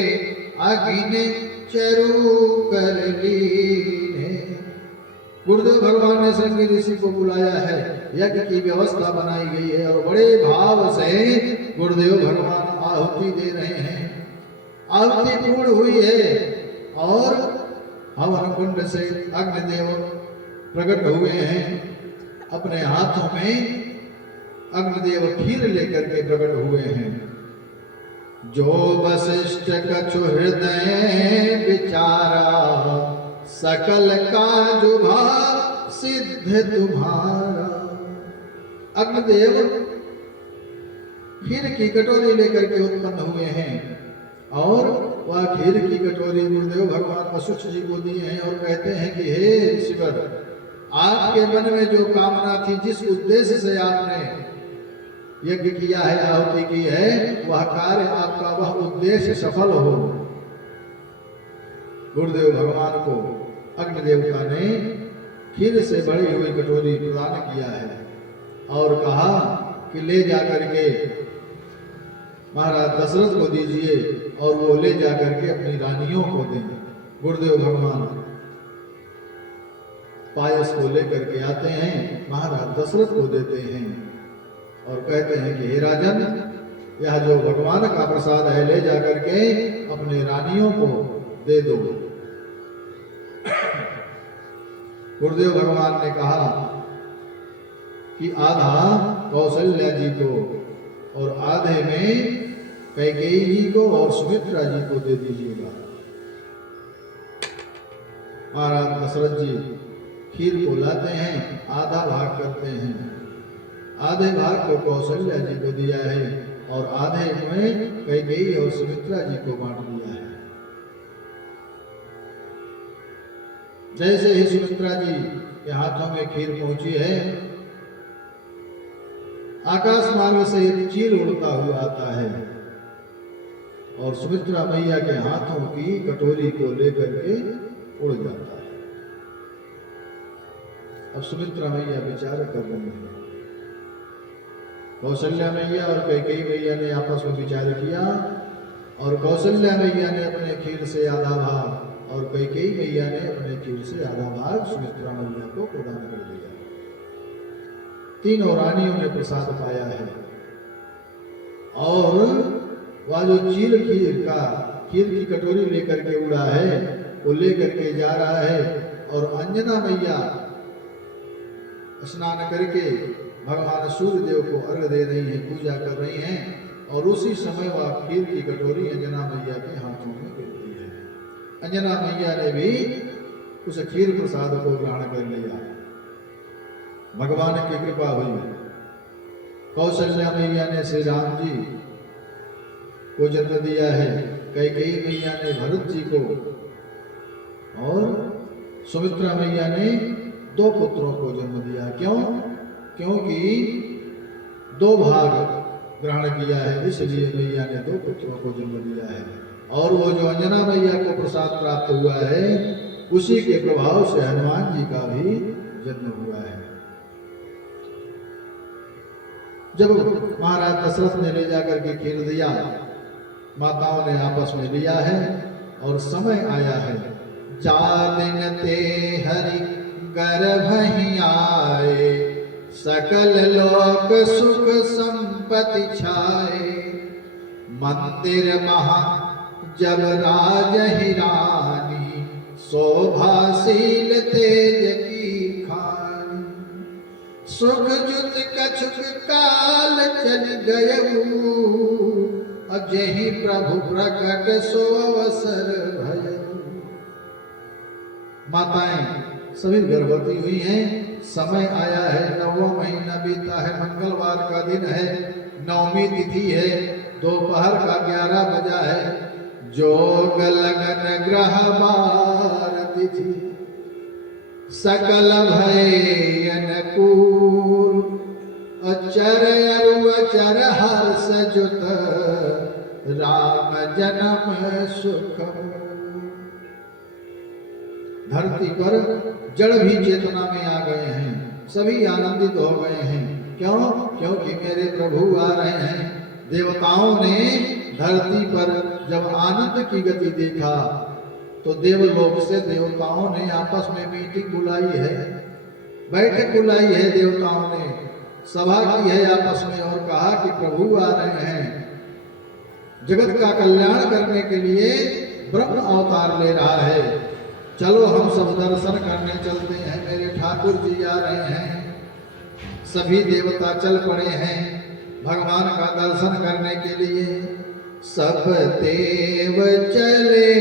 अग्नि चरु कर लीने। गुरुदेव भगवान ने श्रृंगी ऋषि को बुलाया है, यज्ञ की व्यवस्था बनाई गई है और बड़े भाव से गुरुदेव भगवान आहुति दे रहे हैं। आहुति पूर्ण हुई है और हवन कुंड से अग्निदेव प्रकट हुए हैं। अपने हाथों में अग्निदेव खीर लेकर के प्रकट हुए हैं। जो वशिष्ठ कछु हृदय विचारा, सकल काज भाव सिद्ध तुम्हारा। अग्निदेव खीर की कटोरी लेकर के उत्पन्न हुए हैं और वह खीर की कटोरी गुरुदेव भगवान वशिष्ठ जी को दिए हैं और कहते हैं कि हे ऋषिवर, आपके मन में जो कामना थी, जिस उद्देश्य से आपने यज्ञ किया है, आहुति की है, वह कार्य आपका, वह उद्देश्य सफल हो। गुरुदेव भगवान को अग्नि देवता ने खीर से भरी हुई कटोरी प्रदान किया है और कहा कि ले जाकर के महाराज दशरथ को दीजिए और वो ले जाकर के अपनी रानियों को दें। गुरुदेव भगवान पायस को लेकर के आते हैं, महाराज दशरथ को देते हैं और कहते हैं कि हे राजन, यह जो भगवान का प्रसाद है, ले जाकर के अपने रानियों को दे दो। गुरुदेव भगवान ने कहा कि आधा कौशल्या जी को और आधे में कैकेयी जी को और सुमित्रा जी को दे दीजिएगा। महाराज दशरथ जी खीर को लाते हैं, आधा भाग करते हैं, आधे भाग को कौशल्या जी को दिया है और आधे में कैकेयी और सुमित्रा जी को बांट दिया है। जैसे ही सुमित्रा जी के हाथों में खीर पहुंची है, आकाश मार्ग से एक चील उड़ता हुआ आता है और सुमित्रा मैया के हाथों की कटोरी को लेकर के उड़ जाता है। अब सुमित्रा मैया विचार कर रही है। कौशल्या मैया और कैकेयी मैया ने आपस में विचार किया और कौशल्या मैया ने अपने खीर से आधा भाग और कैकेयी मैया ने अपने खीर से आधा भाग सुमित्रा मैया को प्रदान कर दिया। तीनों रानियों ने प्रसाद पाया है और वह जो चील खीर की कटोरी लेकर के उड़ा है, वो लेकर के जा रहा है और अंजना मैया स्नान करके भगवान सूर्य देव को अर्घ दे रही है, पूजा कर रही हैं और उसी समय वह खीर की कटोरी अंजना मैया के हाथों में गिरती है। अंजना मैया ने भी उस खीर प्रसाद को ग्रहण कर लिया। भगवान की कृपा हुई। कौशल्या मैया ने श्री राम जी को जन्म दिया है, कैकेयी मैया ने भरत जी को और सुमित्रा मैया ने 2 पुत्रों को जन्म दिया। क्यों? क्योंकि 2 भाग ग्रहण किया है, इसलिए मैया ने 2 पुत्रों को जन्म दिया है। और वो जो अंजना मैया को प्रसाद प्राप्त हुआ है, उसी के प्रभाव से हनुमान जी का भी जन्म हुआ है। जब महाराज दशरथ ने ले जाकर के खेल दिया, माताओं ने आपस में लिया है और समय आया है। जालिन ते हरि गर्भहि आए, सकल लोक सुख संपत्ति छाए। मंदिर महा जब राजहि रानी, शोभाशील तेज की खानी। सुख जुत कछुक काल चल गयऊ, अजहि प्रभु प्रकट सो अवसर भयऊ। माताएं सभी गर्भवती हुई हैं, समय आया है, 9वां महीना बीता है, मंगलवार का दिन है, 9वीं तिथि है, दोपहर का 11 बजा है। जोग लगन ग्रह बार तिथि, सकल भय अनुकूल। अचर अरु अचर हर्ष जुत, राम जन्म सुख। धरती पर जड़ भी चेतना में आ गए हैं, सभी आनंदित हो गए हैं। क्यों? क्योंकि मेरे प्रभु आ रहे हैं। देवताओं ने धरती पर जब आनंद की गति देखा तो देवलोक से देवताओं ने आपस में मीटिंग बुलाई है, बैठक बुलाई है। देवताओं ने सभा की है आपस में और कहा कि प्रभु आ रहे हैं, जगत का कल्याण करने के लिए ब्रह्म अवतार ले रहा है। चलो हम सब दर्शन करने चलते हैं, मेरे ठाकुर जी आ रहे हैं। सभी देवता चल पड़े हैं भगवान का दर्शन करने के लिए। सब देव चले,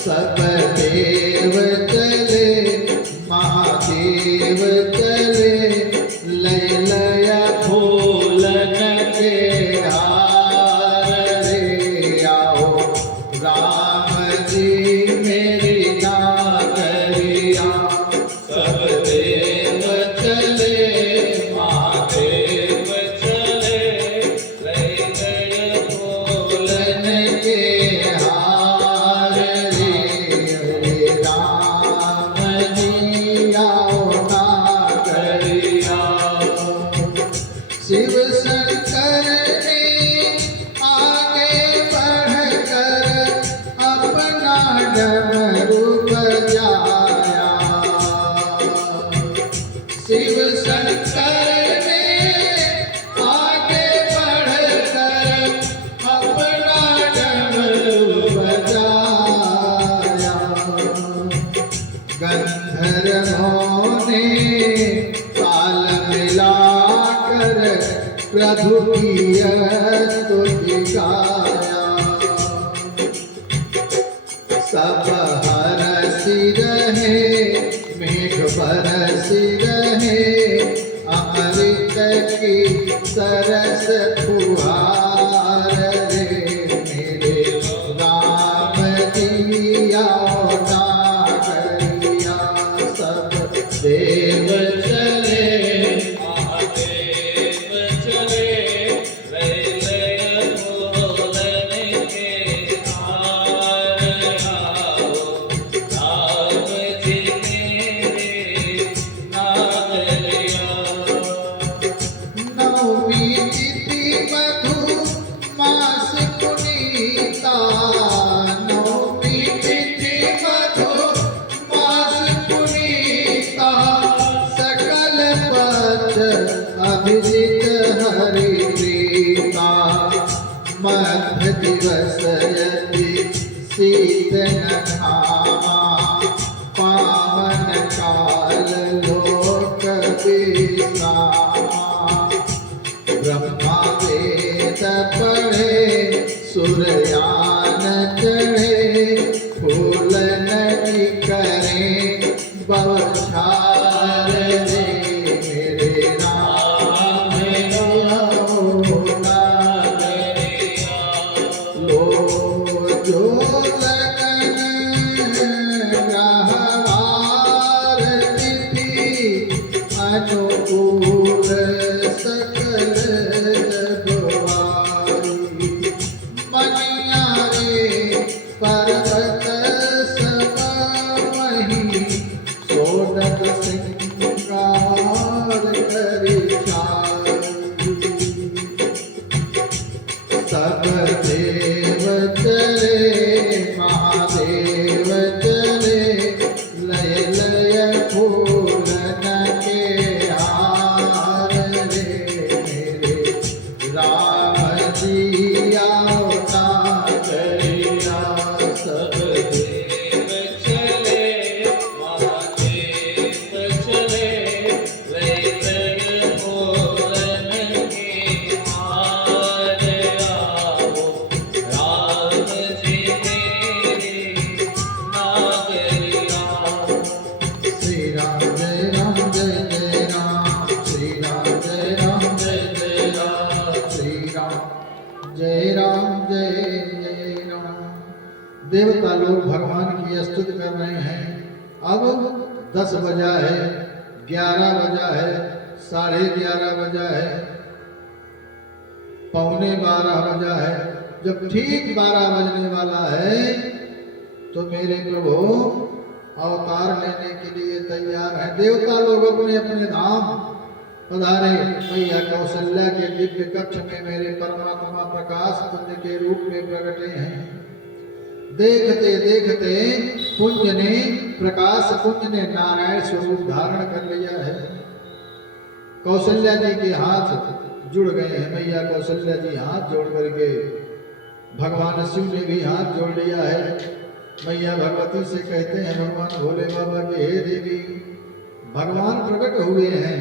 सब देव चले, महादेव चले। लय लया फूलन के हार रे, आओ राम जी मेरी नागरिया। सब देव चले, महादेव चले। लय लय फूलन के हार रे, राम जी आओ नागरिया। शिव शंकर ने आगे बढ़कर अपना डमरू बजाया। शिव शंकर ने आगे बढ़कर अपना डमरू बजाया। गंधर्वों ने ताल मिलाकर प्रभु की स्तुति गाया। सब हरसि रहे, मेघ बरसि रहे। अमृत की सरस फुहार रे, मेरे राम जी आओ नागरिया। सब देव चले, महादेव चले। लय लय फूलन के हार, आओ राम जी मेरे नागरिया। नवमी तिथि मधु मास पुनीता, नवमी तिथि मधु मास पुनीता। सकल पथ अभिजित हरि प्रीता, मध्य दिवस यदि शीत न घामा। पावन काल लोक विश्रामा। ब्रह्मा वेद पढ़े, सूर्यान चढ़े। फूल नदी करें बौछार रे, मेरे राम आओ नागरिया। लो जो लगन ग्रहवार तिथि, अनुकूल सकल जगवारी। देवता लोग भगवान की स्तुति कर रहे हैं। अब 10 बजा है, 11 बजा है, 11:30 बजा है, 11:45 बजा है। जब ठीक 12 बजने वाला है तो मेरे प्रभु अवतार लेने के लिए तैयार है। देवता लोग अपने अपने धाम पधारे। मैया कौशल्या के दिव्य कक्ष में मेरे परमात्मा प्रकाश पुंज के रूप में प्रकटे हैं। देखते देखते पुंज ने, प्रकाश पुंज ने नारायण स्वरूप धारण कर लिया है। कौशल्या जी के हाथ जुड़ गए हैं। मैया कौशल्या जी हाथ जोड़ करके, भगवान शिव ने भी हाथ जोड़ लिया है। मैया भगवती से कहते हैं भगवान भोले बाबा के, हे देवी भगवान प्रकट हुए हैं।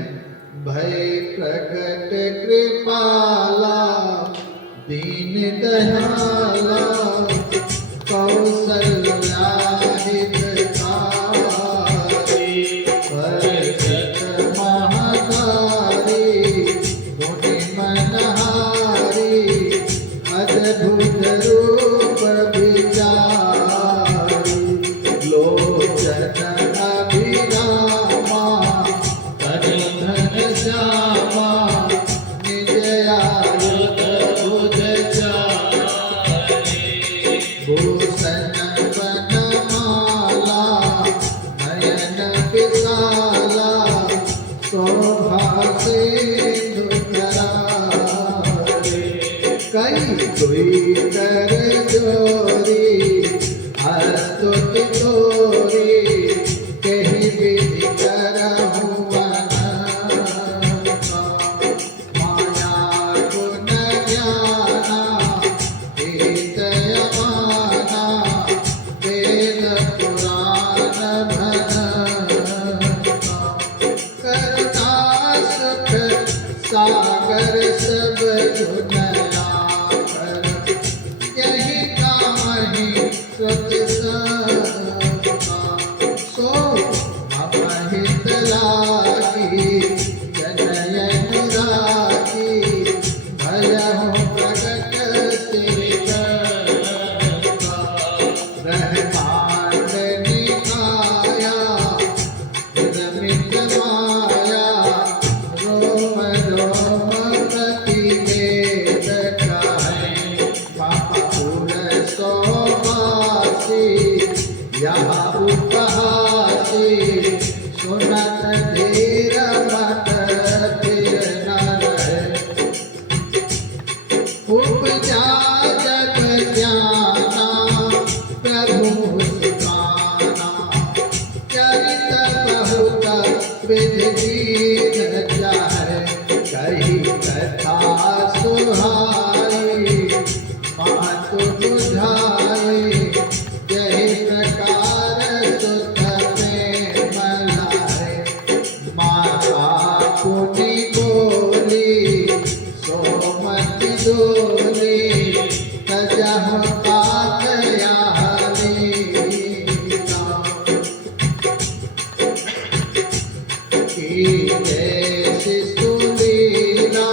भय प्रकट कृपाला दीन दयाला कौशल्या हितकारी परसत महाकारी मुनि मनहारी अद्भुत रूप विचारी लोचन अभिरामा धन श्यामा निज आयुध बुध चारी भूषण वनमाला नयन विशाला शोभा सिंधु करारे कई कोई कर जोरी स्तुति तोरी कही विधि करहु माया गुण ज्ञाना हितयमाना वेद पुराण करुणा सुख सागर सब गुणया कर यही कामहि सुख सो मम हित लागी जनयन रागी भयहु प्रगट श्री ब्रह्मांड निकाया निमित्त माया रोम रोम प्रतिवेद काहे पापुर सोमासी यहाँ उपहासी सुनत धीर मत फिर न रहे उपजा जग ज्ञाना प्रभु सुखाना चरित बहुत विधि चाहे कही कथा सुहाई मातु बुझाई जय प्रकार सुख में मलाए माता पुनि बोली सोमति डोली तजह पात जैसी सुलीला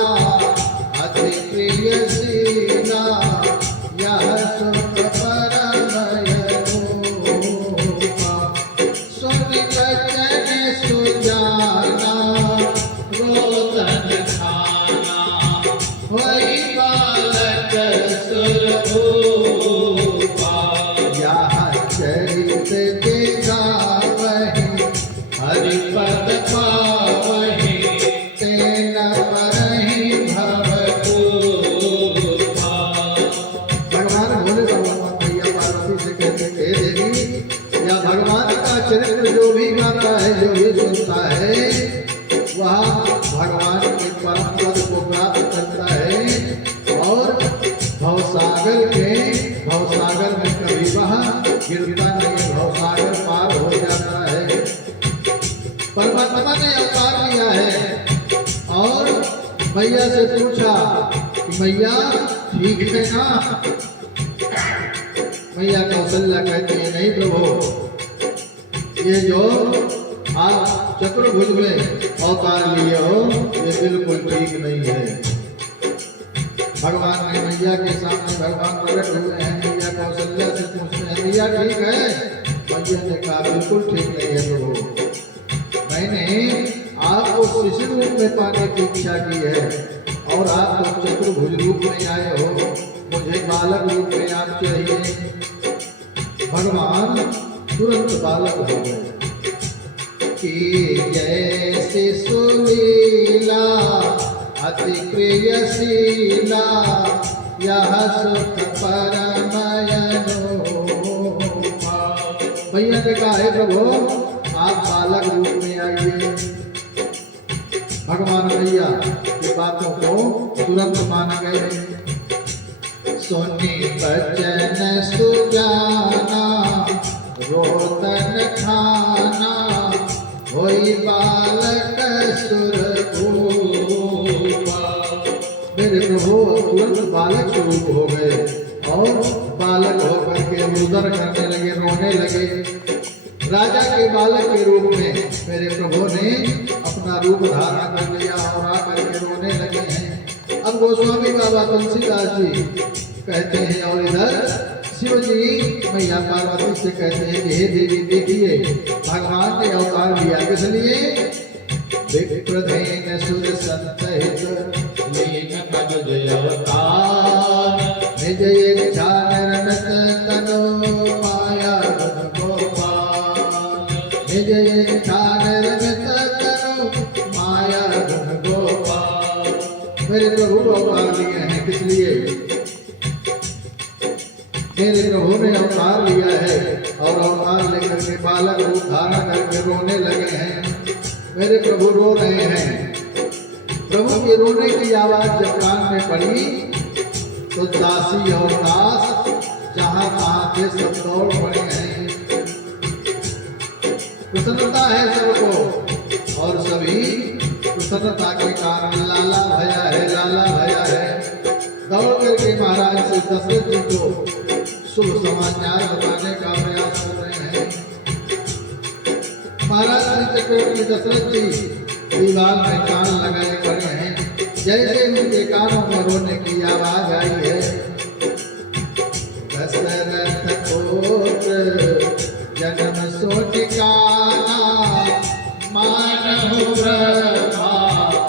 अति प्रिय शीला यह सुख परमय रूपा सुन बचन सुजाना रोदन खाना वही बालक सुरभूपा यह चरित देखा वही हरिपद पावहि तेन परहि भवभूता। भगवान भोले बाबा मैया पार्वती से कहते हैं, हे देवी या भगवान का चरित्र जो भी गाता है, जो भी सुनता है, वह भगवान के परम पद को प्राप्त करता है और भवसागर में कभी वह गिरता नहीं, भवसागर पार हो जाता है। परमात्मा ने अवतार लिया है और मैया से पूछा कि मैया ठीक है ना? मैया कौशल्या कहती है, नहीं प्रभु, ये जो आप चतुर्भुज में अवतार लिए हो ये बिल्कुल ठीक नहीं है। भगवान ने मैया के सामने भगवान प्रकट हुए हैं। मैया कौशल्या से पूछते हैं, मैया ठीक है? मैया ने कहा बिल्कुल ठीक नहीं है प्रभु, मैंने आपको शिशु रूप में पाने की इच्छा की है और आप तो चतुर्भुज रूप में आए हो, मुझे बालक रूप में आप चाहिए। भगवान तुरंत बालक हो गए कि जैसे सुलीला अति प्रियशीला यह सुख परमयनो। भैया ने कहा है प्रभु आप बालक रूप में आइए। भगवान भैया की बातों को तुरंत माना गए। सुनी बचन सुजाना रोदन खाना होई बालक सुरभूपा। मेरे प्रभु तुरंत बालक स्वरूप हो गए और बालक होकर के रुदन करने लगे, रोने लगे। राजा के बालक के रूप में मेरे प्रभु ने अपना रूप धारण कर लिया और आकर के रोने लगे हैं। अब गोस्वामी बाबा तुलसीदास जी कहते हैं और इधर शिव जी मैया पार्वती से कहते हैं कि हे देवी देखिए भगवान ने अवतार लिया किस लिए? विप्रधेन सुर संतहित लीन पद जय अवतार निज इच्छा निरनत तनो माया गुण गोपाल। निज इच्छा निरनत तनो माया गुण गोपाल। मेरे प्रभु अवतार लिए हैं किस लिए? मेरे प्रभु ने अवतार लिया है और अवतार लेकर के बालक रूप धारण करके रोने लगे हैं। मेरे प्रभु रो रहे हैं। प्रभु के रोने की आवाज जब कान में पड़ी तो दासी और दास जहां तहां थे सब दौड़ पड़े हैं। प्रसन्नता है सबको और सभी प्रसन्नता के कारण लाला भया है, लाला भया है। दौड़ करके महाराज से दशरथ जी को शुभ समाचार बताने का प्रयास कर रहे हैं। महाराज श्री चक्रवर्ती दशरथ जी दीवार में कान लगाए खड़े हैं। जैसे उनके कानों में रोने की आवाज आई है, दशरथ पुत्र जन्म सो ठिकाना मानहु ब्रह्मानंद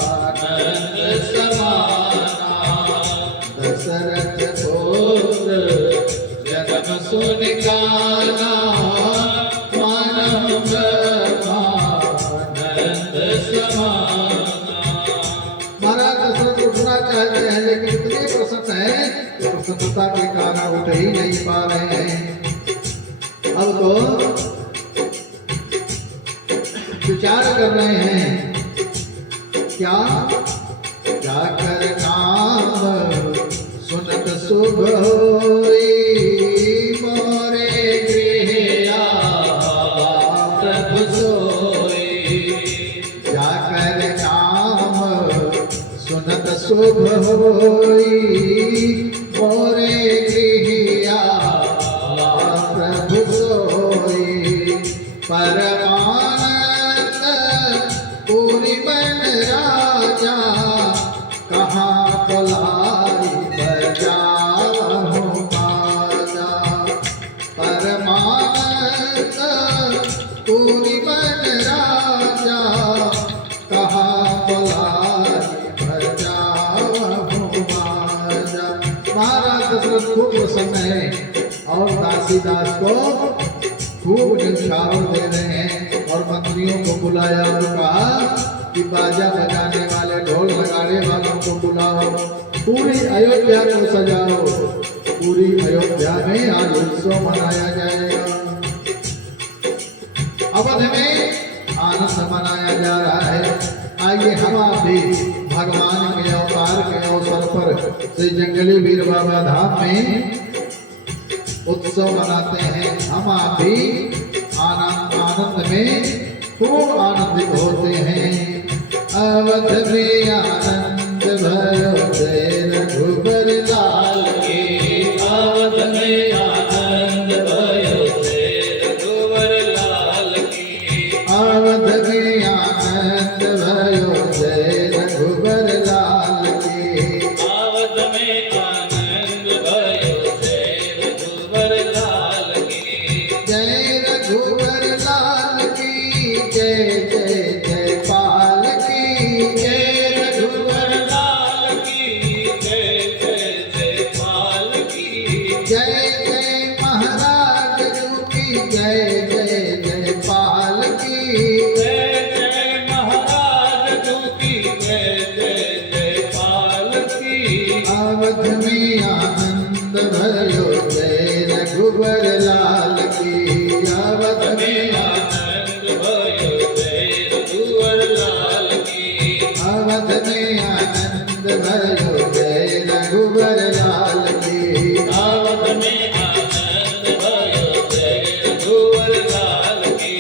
समाना। दशरथ पुत्र जन्म सो ठिकाना मानहु ब्रह्मानंद समाना। महाराज दशरथ उठना चाहते हैं लेकिन इतने प्रसन्न हैं प्रसन्नता के कारण उठ ही नहीं पा रहे हैं। अब तो विचार कर रहे हैं क्या क्या कर नाम सुनत शुभ होई मोरे गृह प्रभु सोई। क्या कर नाम सुनत शुभ होई मोरे गृह प्रभु सोई। परमानंद पूरी बन राजा कहाँ बुलाई बजाऊं बाजा। परमानंद पूरी बन राजा कहाँ बुलाई बजाऊं बाजा। महाराज दशरथ खूब प्रसन्न है और दासीदास को खूब निछावर दे रहे हैं और मंत्रियों को बुलाया और कहा कि बाजा बजाने वाले ढोल नगाड़े वालों को बुलाओ, पूरी अयोध्या को सजाओ। पूरी अयोध्या में आज उत्सव मनाया जाएगा। अवध में आनंद मनाया जा रहा है। आइए हम आप भी भगवान के अवतार के अवसर पर श्री जंगली वीर बाबा धाम में उत्सव मनाते हैं। हम आप भी आनंद में खूब आनंदित होते हैं। अवध में आनंद भयो जय रघुबर लाल की। अवध में आनंद भयो जय रघुबर लाल की। अवध में आनंद भयो जय रघुबर लाल की। अवध में आनंद भयो जय रघुबर लाल की। रघुबर लाल की अवध में आनंद भयो जय रघुवर लाल की अवध में आनंद भयो जय रघुबर लाल की आवत में आनंद भयो जय रघुवर लाल की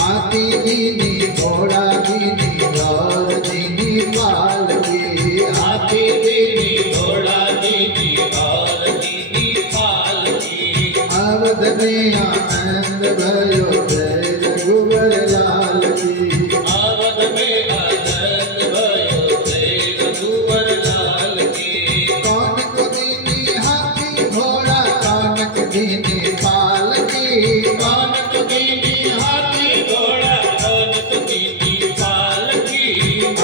हाथी दीनी घोड़ा दीनी और दीनी पाल की हाथी दीनी घोड़ा दीनी और दीनी पाल की अवध में आनंद भयो जय रघुबर लाल की आवत में आनंद भयो जय रघुवर लाल की कौन को दीनी हाथी घोड़ा कौन को दीनी पाल की कौन तो दीनी हाथी घोड़ा कौन तो दीनी पाल की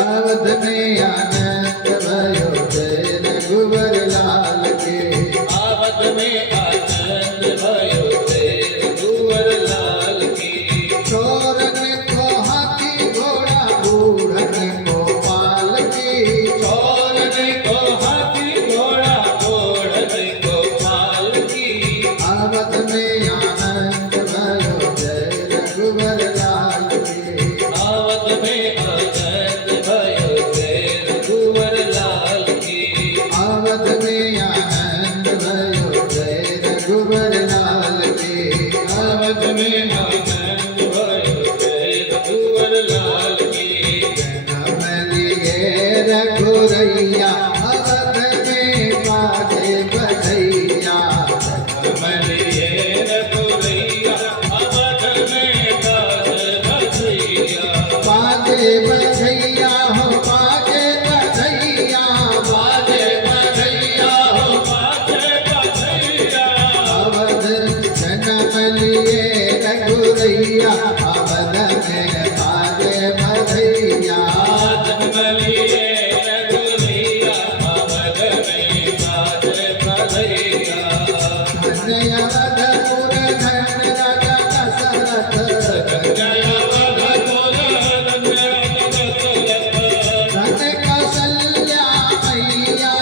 अवध में आनंद भयो जय रघुबर लाल की आवत में आनंद भयो जय रघुवर लाल की चोरन को हाथी घोड़ा बूढ़न को पाल की चोरन को हाथी घोड़ा घोड़न को पाल की अवध में आनंद भयो जय रघुबर लाल की आवत में आनंद भयो जय रघुवर लाल की अवध में आनंद भयो जय रघुबर लाल की आवत में आनंद भयो जय रघुवर लाल की जन्म लिए रघुरैया अवध में बाजे बधैया मलिए रघुरैया अवध में बाज बधैया बाजे बधैया हो बाजे बधैया बाजे बधैया हो बाजे बधैया अवध जन्म लिए रघुरैया अवध में बाजे बधैया मलिए रघुरैया अवध में बाज बधैया धन्य अवधपुर धन राजा दशरथ जय अवधपुर धन कौशल्या मैया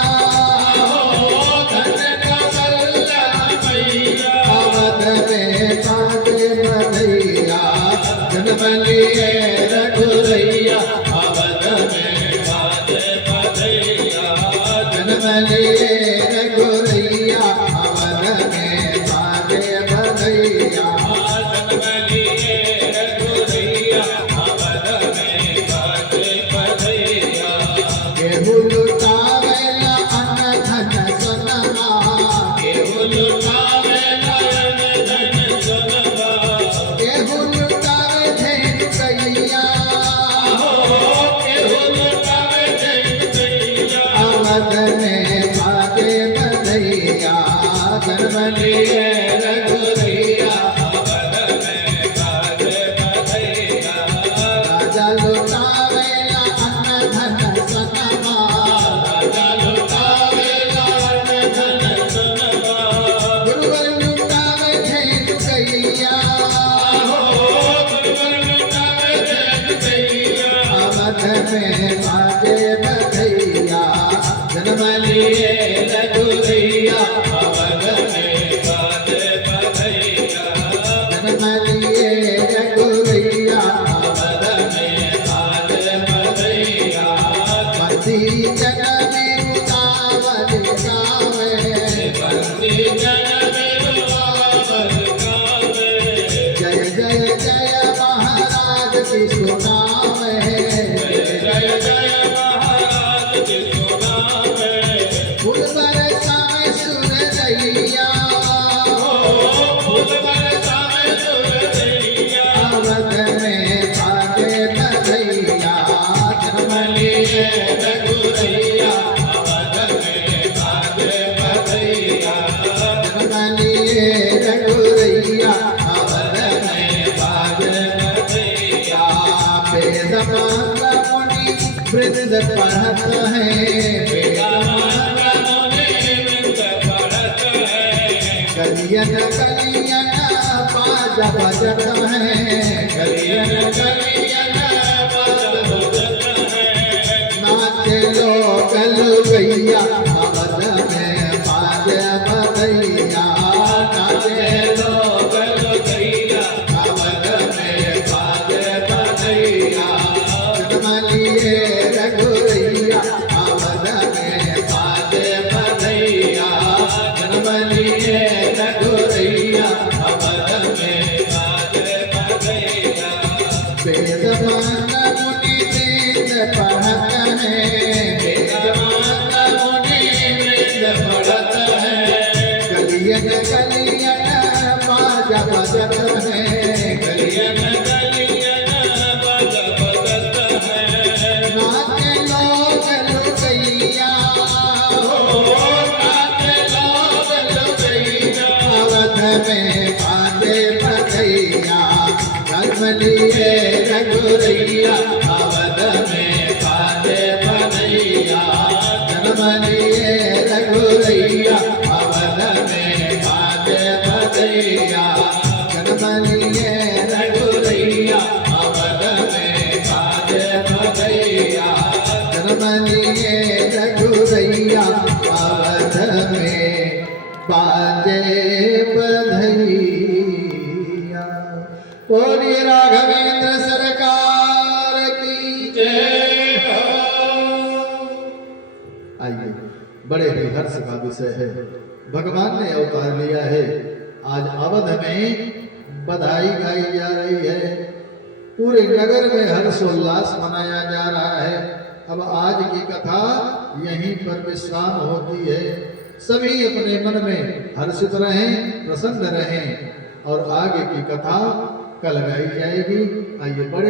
धन कौशल्या मैया अवध में बाजे बधैया जन्म लिए रघुरैया अवध में बाज बधैया जन्म लिए रघुरैया अवध में बाजे बधैया मलिए रघुरैया अवध में बाज बधैया केहू लुटावेला अन्न धन सोनमा केहू लुटावे नयन धन सोनवा केहू लुटावे धेनु कैया केहू लुटावे जैन दैया अवध में बाजे बधैया जन्म लिए रघुरैया अवध में बाज बधैया राजा लुटावेला अन्न धन सोनमा राजा लुटावे नयन धन सोनवा गुरुवर लुटावे धेनु कैया गुरुवर लुटावे जैन दैया अवध में बाजे बधैया जन्म लिए रघुरैया अवध में बाज बधैया जन्म लिए रघुरैया अवध में बाज बधैया पति जन बिरुदावन गावे बंदी जन बिरुदावन गावे जय जय जय महाराज की सुनावे जय जय महाराज की सुनावे फूल बरसावे सुरदैया फूल बरसावे सुरदैया अवध में बाजे बधैया जन्म लिए रघुरैया अवध में बाज बधैया जन्म लिए रघुरैया अवध में बाज बधैया वेद मंत्र मुनि वृंद पढ़त है कलियन कलियन बाजा बजत है नाचे लोग लुगैया अवध में बाजे बधैया नाचे बजत है, गलिया में गलिया बाजा बजत है। नाचे लोग लुटैया, नाचे लोग लुटैया, अवध में बाजे बधैया, जन्म लिए रघुरैया, अवध में बाजे बधैया, जन्म लिए रघुरैया, अवध में बाजे बधैया, जन्म लिए रघुरैया, अवध में बाजे बधैया, जन्म लिए रघुरैया, अवध में बाजे बधैया। बोलिए राघवेंद्र सरकार की जय हो। आइए, बड़े ही हर्ष का विषय है, भगवान ने अवतार लिया है। आज अवध में बधाई गाई जा रही है, पूरे नगर में हर्षोल्लास मनाया जा रहा है। अब आज की कथा यहीं पर विश्राम होती है। सभी अपने मन में हर्षित रहें, प्रसन्न रहें, और आगे की कथा कल गाई जाएगी। आइए बड़े